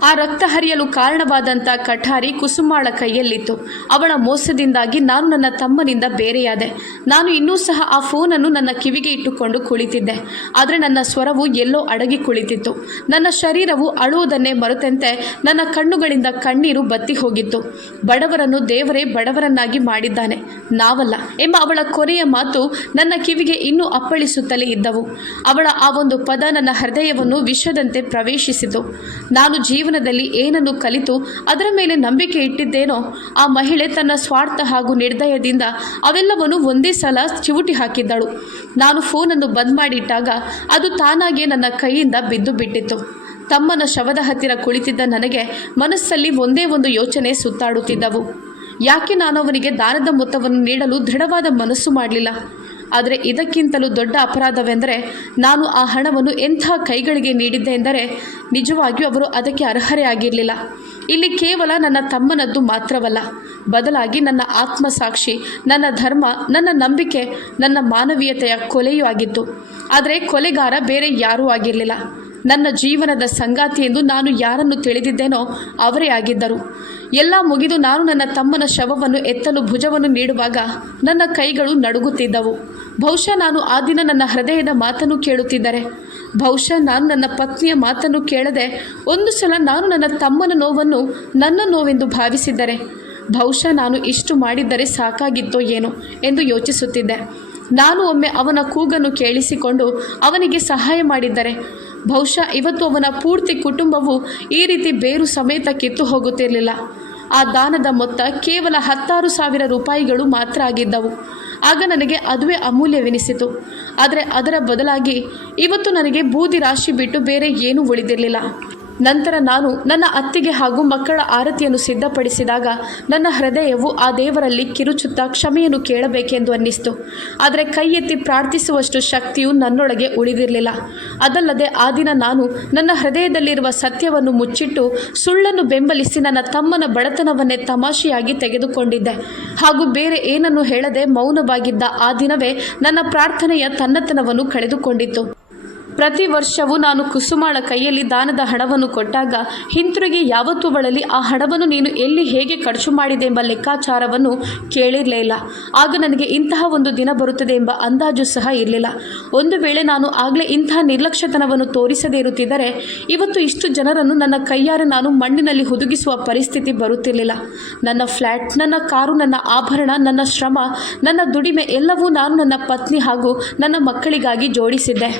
ಆ ರಕ್ತ ಹರಿಯಲು ಕಾರಣವಾದಂಥ ಕಠಾರಿ ಕುಸುಮಾಳ ಕೈಯಲ್ಲಿತ್ತು. ಅವಳ ಮೋಸದಿಂದಾಗಿ ನಾನು ನನ್ನ ತಮ್ಮನಿಂದ ಬೇರೆಯಾದೆ. ನಾನು ಇನ್ನೂ ಸಹ ಆ ಫೋನನ್ನು ನನ್ನ ಕಿವಿಗೆ ಇಟ್ಟುಕೊಂಡು ಕುಳಿತಿದ್ದೆ. ಆದರೆ ನನ್ನ ಸ್ವರವು ಎಲ್ಲೋ ಅಡಗಿ ಕುಳಿತಿತ್ತು. ನನ್ನ ಶರೀರವು ಅಳುವುದನ್ನೇ ಮರೆತಂತೆ ನನ್ನ ಕಣ್ಣುಗಳಿಂದ ಕಣ್ಣೀರು ಬತ್ತಿ ಹೋಗಿತ್ತು. ಬಡವರನ್ನು ದೇವರೇ ಬಡವರನ್ನಾಗಿ ಮಾಡಿದ್ದಾನೆ, ನಾವಲ್ಲ ಎಂಬ ಅವಳ ಕೊನೆಯ ಮಾತು ನನ್ನ ಕಿವಿಗೆ ಇನ್ನೂ ಅಪ್ಪಳಿಸುತ್ತಲೇ ಇದ್ದವು. ಅವಳ ಆ ಒಂದು ಪದ ನನ್ನ ಹೃದಯವನ್ನು ವಿಷದಂತೆ ಪ್ರವೇಶಿಸಿತು. ನಾನು ಜೀವನದಲ್ಲಿ ಏನನ್ನು ಕಲಿತು ಅದರ ಮೇಲೆ ನಂಬಿಕೆ ಇಟ್ಟಿದ್ದೇನೋ ಆ ಮಹಿಳೆ ತನ್ನ ಸ್ವಾರ್ಥ ಹಾಗೂ ನಿರ್ದಯದಿಂದ ಅವೆಲ್ಲವನ್ನು ಒಂದೇ ಸಲ ಚಿವುಟಿ ಹಾಕಿದ್ದಳು. ನಾನು ಫೋನನ್ನು ಬಂದ್ ಮಾಡಿಟ್ಟಾಗ ಅದು ತಾನಾಗಿಯೇ ನನ್ನ ಕೈಯಿಂದ ಬಿದ್ದು ಬಿಟ್ಟಿತ್ತು. ತಮ್ಮನ ಶವದ ಹತ್ತಿರ ಕುಳಿತಿದ್ದ ನನಗೆ ಮನಸ್ಸಲ್ಲಿ ಒಂದೇ ಒಂದು ಯೋಚನೆ ಸುತ್ತಾಡುತ್ತಿದ್ದವು. ಯಾಕೆ ನಾನು ಅವನಿಗೆ ದಾನದ ಮೊತ್ತವನ್ನು ನೀಡಲು ದೃಢವಾದ ಮನಸ್ಸು ಮಾಡಲಿಲ್ಲ? ಆದರೆ ಇದಕ್ಕಿಂತಲೂ ದೊಡ್ಡ ಅಪರಾಧವೆಂದರೆ ನಾನು ಆ ಹಣವನ್ನು ಎಂಥ ಕೈಗಳಿಗೆ ನೀಡಿದ್ದೆ ಎಂದರೆ ನಿಜವಾಗಿಯೂ ಅವರು ಅದಕ್ಕೆ ಅರ್ಹರೇ ಆಗಿರಲಿಲ್ಲ. ಇಲ್ಲಿ ಕೇವಲ ನನ್ನ ತಮ್ಮನದ್ದು ಮಾತ್ರವಲ್ಲ, ಬದಲಾಗಿ ನನ್ನ ಆತ್ಮಸಾಕ್ಷಿ, ನನ್ನ ಧರ್ಮ, ನನ್ನ ನಂಬಿಕೆ, ನನ್ನ ಮಾನವೀಯತೆಯ ಕೊಲೆಯೂ ಆಗಿತ್ತು. ಆದರೆ ಕೊಲೆಗಾರ ಬೇರೆ ಯಾರೂ ಆಗಿರಲಿಲ್ಲ. ನನ್ನ ಜೀವನದ ಸಂಗಾತಿ ಎಂದು ನಾನು ಯಾರನ್ನು ತಿಳಿದಿದ್ದೇನೋ ಅವರೇ ಆಗಿದ್ದರು. ಎಲ್ಲ ಮುಗಿದು ನಾನು ನನ್ನ ತಮ್ಮನ ಶವವನ್ನು ಎತ್ತಲು ಭುಜವನ್ನು ನೀಡುವಾಗ ನನ್ನ ಕೈಗಳು ನಡುಗುತ್ತಿದ್ದವು. ಬಹುಶಃ ನಾನು ಆ ದಿನ ನನ್ನ ಹೃದಯದ ಮಾತನ್ನು ಕೇಳುತ್ತಿದ್ದರೆ, ಬಹುಶಃ ನಾನು ನನ್ನ ಪತ್ನಿಯ ಮಾತನ್ನು ಕೇಳದೆ ಒಂದು ಸಲ ನಾನು ನನ್ನ ತಮ್ಮನ ನೋವನ್ನು ನನ್ನ ನೋವೆಂದು ಭಾವಿಸಿದ್ದರೆ, ಬಹುಶಃ ನಾನು ಇಷ್ಟು ಮಾಡಿದ್ದರೆ ಸಾಕಾಗಿತ್ತೋ ಏನೋ ಎಂದು ಯೋಚಿಸುತ್ತಿದ್ದೆ. ನಾನು ಒಮ್ಮೆ ಅವನ ಕೂಗನ್ನು ಕೇಳಿಸಿಕೊಂಡು ಅವನಿಗೆ ಸಹಾಯ ಮಾಡಿದ್ದರೆ ಬಹುಶಃ ಇವತ್ತು ಅವನ ಪೂರ್ತಿ ಕುಟುಂಬವು ಈ ರೀತಿ ಬೇರು ಸಮೇತ ಕಿತ್ತು ಹೋಗುತ್ತಿರಲಿಲ್ಲ. ಆ ದಾನದ ಮೊತ್ತ ಕೇವಲ 16,000 ರೂಪಾಯಿಗಳು ಮಾತ್ರ ಆಗಿದ್ದವು. ಆಗ ನನಗೆ ಅದುವೇ ಅಮೂಲ್ಯವೆನಿಸಿತು. ಆದರೆ ಅದರ ಬದಲಾಗಿ ಇವತ್ತು ನನಗೆ ಬೂದಿ ರಾಶಿ ಬಿಟ್ಟು ಬೇರೆ ಏನೂ ಉಳಿದಿರಲಿಲ್ಲ. ನಂತರ ನಾನು ನನ್ನ ಅತ್ತಿಗೆ ಹಾಗೂ ಮಕ್ಕಳ ಆರತಿಯನ್ನು ಸಿದ್ಧಪಡಿಸಿದಾಗ ನನ್ನ ಹೃದಯವು ಆ ದೇವರಲ್ಲಿ ಕಿರುಚುತ್ತಾ ಕ್ಷಮೆಯನ್ನು ಕೇಳಬೇಕೆಂದು ಅನ್ನಿಸ್ತು. ಆದರೆ ಕೈ ಎತ್ತಿ ಪ್ರಾರ್ಥಿಸುವಷ್ಟು ಶಕ್ತಿಯು ನನ್ನೊಳಗೆ ಉಳಿದಿರಲಿಲ್ಲ. ಅದಲ್ಲದೆ ಆ ದಿನ ನಾನು ನನ್ನ ಹೃದಯದಲ್ಲಿರುವ ಸತ್ಯವನ್ನು ಮುಚ್ಚಿಟ್ಟು ಸುಳ್ಳನ್ನು ಬೆಂಬಲಿಸಿ ನನ್ನ ತಮ್ಮನ ಬಡತನವನ್ನೇ ತಮಾಷೆಯಾಗಿ ತೆಗೆದುಕೊಂಡಿದ್ದೆ. ಹಾಗೂ ಬೇರೆ ಏನನ್ನು ಹೇಳದೆ ಮೌನವಾಗಿದ್ದ ಆ ದಿನವೇ ನನ್ನ ಪ್ರಾರ್ಥನೆಯ ತನ್ನತನವನ್ನು ಕಳೆದುಕೊಂಡಿತ್ತು. ಪ್ರತಿ ವರ್ಷವೂ ನಾನು ಕುಸುಮಾಳ ಕೈಯಲ್ಲಿ ದಾನದ ಹಣವನ್ನು ಕೊಟ್ಟಾಗ ಹಿಂತಿರುಗಿ ಯಾವತ್ತೂ ಅವಳಲ್ಲಿ ಆ ಹಣವನ್ನು ನೀನು ಎಲ್ಲಿ ಹೇಗೆ ಖರ್ಚು ಮಾಡಿದೆ ಎಂಬ ಲೆಕ್ಕಾಚಾರವನ್ನು ಕೇಳಿರಲೇ ಇಲ್ಲ. ಆಗ ನನಗೆ ಇಂತಹ ಒಂದು ದಿನ ಬರುತ್ತದೆ ಎಂಬ ಅಂದಾಜು ಸಹ ಇರಲಿಲ್ಲ. ಒಂದು ವೇಳೆ ನಾನು ಆಗಲೇ ಇಂತಹ ನಿರ್ಲಕ್ಷ್ಯತನವನ್ನು ತೋರಿಸದೇ ಇರುತ್ತಿದ್ದರೆ ಇವತ್ತು ಇಷ್ಟು ಜನರನ್ನು ನನ್ನ ಕೈಯಾರೆ ನಾನು ಮಣ್ಣಿನಲ್ಲಿ ಹುದುಗಿಸುವ ಪರಿಸ್ಥಿತಿ ಬರುತ್ತಿರಲಿಲ್ಲ. ನನ್ನ ಫ್ಲ್ಯಾಟ್, ನನ್ನ ಕಾರು, ನನ್ನ ಆಭರಣ, ನನ್ನ ಶ್ರಮ, ನನ್ನ ದುಡಿಮೆ ಎಲ್ಲವೂ ನಾನು ನನ್ನ ಪತ್ನಿ ಹಾಗೂ ನನ್ನ ಮಕ್ಕಳಿಗಾಗಿ ಜೋಡಿಸಿದ್ದೆ.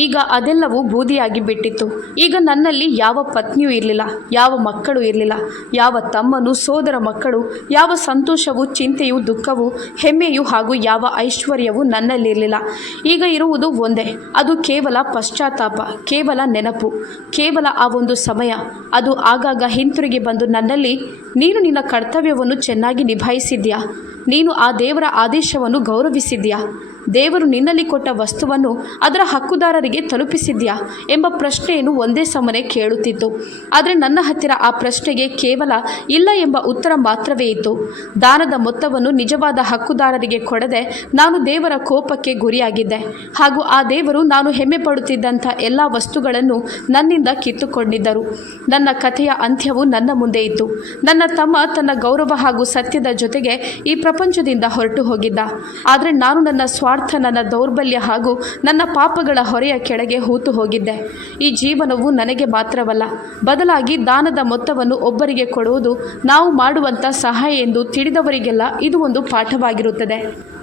ಈಗ ಅದೆಲ್ಲವೂ ಬೂದಿಯಾಗಿ ಬಿಟ್ಟಿತ್ತು. ಈಗ ನನ್ನಲ್ಲಿ ಯಾವ ಪತ್ನಿಯೂ ಇರಲಿಲ್ಲ, ಯಾವ ಮಕ್ಕಳು ಇರಲಿಲ್ಲ, ಯಾವ ತಮ್ಮನು, ಸೋದರ ಮಕ್ಕಳು, ಯಾವ ಸಂತೋಷವೂ, ಚಿಂತೆಯೂ, ದುಃಖವೂ, ಹೆಮ್ಮೆಯೂ ಹಾಗೂ ಯಾವ ಐಶ್ವರ್ಯವೂ ನನ್ನಲ್ಲಿರಲಿಲ್ಲ. ಈಗ ಇರುವುದು ಒಂದೇ, ಅದು ಕೇವಲ ಪಶ್ಚಾತ್ತಾಪ, ಕೇವಲ ನೆನಪು, ಕೇವಲ ಆ ಒಂದು ಸಮಯ. ಅದು ಆಗಾಗ ಹಿಂತಿರುಗಿ ಬಂದು ನನ್ನಲ್ಲಿ, ನೀನು ನಿನ್ನ ಕರ್ತವ್ಯವನ್ನು ಚೆನ್ನಾಗಿ ನಿಭಾಯಿಸಿದ್ಯಾ? ನೀನು ಆ ದೇವರ ಆದೇಶವನ್ನು ಗೌರವಿಸಿದ್ಯಾ? ದೇವರು ನಿನ್ನಲ್ಲಿ ಕೊಟ್ಟ ವಸ್ತುವನ್ನು ಅದರ ಹಕ್ಕುದಾರರಿಗೆ ತಲುಪಿಸಿದ್ಯಾ ಎಂಬ ಪ್ರಶ್ನೆಯನ್ನು ಒಂದೇ ಸಮನೆ ಕೇಳುತ್ತಿತ್ತು. ಆದರೆ ನನ್ನ ಹತ್ತಿರ ಆ ಪ್ರಶ್ನೆಗೆ ಕೇವಲ ಇಲ್ಲ ಎಂಬ ಉತ್ತರ ಮಾತ್ರವೇ ಇತ್ತು. ದಾನದ ಮೊತ್ತವನ್ನು ನಿಜವಾದ ಹಕ್ಕುದಾರರಿಗೆ ಕೊಡದೆ ನಾನು ದೇವರ ಕೋಪಕ್ಕೆ ಗುರಿಯಾಗಿದ್ದೆ. ಹಾಗೂ ಆ ದೇವರು ನಾನು ಹೆಮ್ಮೆ ಪಡುತ್ತಿದ್ದಂಥ ಎಲ್ಲ ವಸ್ತುಗಳನ್ನು ನನ್ನಿಂದ ಕಿತ್ತುಕೊಂಡಿದ್ದರು. ನನ್ನ ಕಥೆಯ ಅಂತ್ಯವು ನನ್ನ ಮುಂದೆ ಇತ್ತು. ನನ್ನ ತಮ್ಮ ತನ್ನ ಗೌರವ ಹಾಗೂ ಸತ್ಯದ ಜೊತೆಗೆ ಈ ಪ್ರಪಂಚದಿಂದ ಹೊರಟು ಹೋಗಿದ್ದ. ಆದರೆ ನಾನು ನನ್ನ ಸ್ವಾರ್ಥ, ನನ್ನ ದೌರ್ಬಲ್ಯ ಹಾಗೂ ನನ್ನ ಪಾಪಗಳ ಹೊರೆಯ ಕೆಳಗೆ ಹೂತು ಹೋಗಿದ್ದೆ. ಈ ಜೀವನವು ನನಗೆ ಮಾತ್ರವಲ್ಲ, ಬದಲಾಗಿ ದಾನದ ಮೊತ್ತವನ್ನು ಒಬ್ಬರಿಗೆ ಕೊಡುವುದು ನಾವು ಮಾಡುವಂಥ ಸಹಾಯ ಎಂದು ತಿಳಿದವರಿಗೆಲ್ಲ ಇದು ಒಂದು ಪಾಠವಾಗಿರುತ್ತದೆ.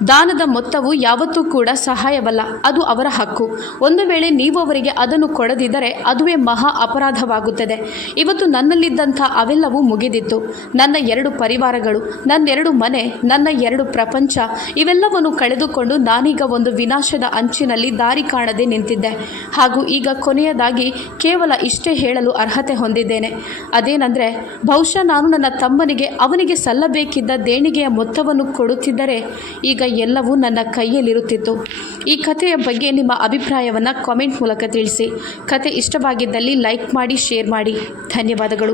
ದಾನದ ಮೊತ್ತವು ಯಾವತ್ತೂ ಕೂಡ ಸಹಾಯವಲ್ಲ, ಅದು ಅವರ ಹಕ್ಕು. ಒಂದು ವೇಳೆ ನೀವು ಅವರಿಗೆ ಅದನ್ನು ಕೊಡದಿದ್ದರೆ ಅದುವೇ ಮಹಾ ಅಪರಾಧವಾಗುತ್ತದೆ. ಇವತ್ತು ನನ್ನಲ್ಲಿದ್ದಂಥ ಅವೆಲ್ಲವೂ ಮುಗಿದಿತ್ತು. ನನ್ನ 2 ಪರಿವಾರಗಳು, ನನ್ನ 2 ಮನೆ, ನನ್ನ 2 ಪ್ರಪಂಚ ಇವೆಲ್ಲವನ್ನು ಕಳೆದುಕೊಂಡು ನಾನೀಗ ಒಂದು ವಿನಾಶದ ಅಂಚಿನಲ್ಲಿ ದಾರಿ ಕಾಣದೆ ನಿಂತಿದ್ದೆ. ಹಾಗೂ ಈಗ ಕೊನೆಯದಾಗಿ ಕೇವಲ ಇಷ್ಟೇ ಹೇಳಲು ಅರ್ಹತೆ ಹೊಂದಿದ್ದೇನೆ. ಅದೇನೆಂದರೆ, ಬಹುಶಃ ನಾನು ನನ್ನ ತಮ್ಮನಿಗೆ ಅವನಿಗೆ ಸಲ್ಲಬೇಕಿದ್ದ ದೇಣಿಗೆಯ ಮೊತ್ತವನ್ನು ಕೊಡುತ್ತಿದ್ದರೆ ಈಗ ಎಲ್ಲವೂ ನನ್ನ ಕೈಯಲ್ಲಿರುತ್ತಿತ್ತು. ಈ ಕಥೆಯ ಬಗ್ಗೆ ನಿಮ್ಮ ಅಭಿಪ್ರಾಯವನ್ನು ಕಾಮೆಂಟ್ ಮೂಲಕ ತಿಳಿಸಿ. ಕತೆ ಇಷ್ಟವಾಗಿದ್ದಲ್ಲಿ ಲೈಕ್ ಮಾಡಿ, ಶೇರ್ ಮಾಡಿ. ಧನ್ಯವಾದಗಳು.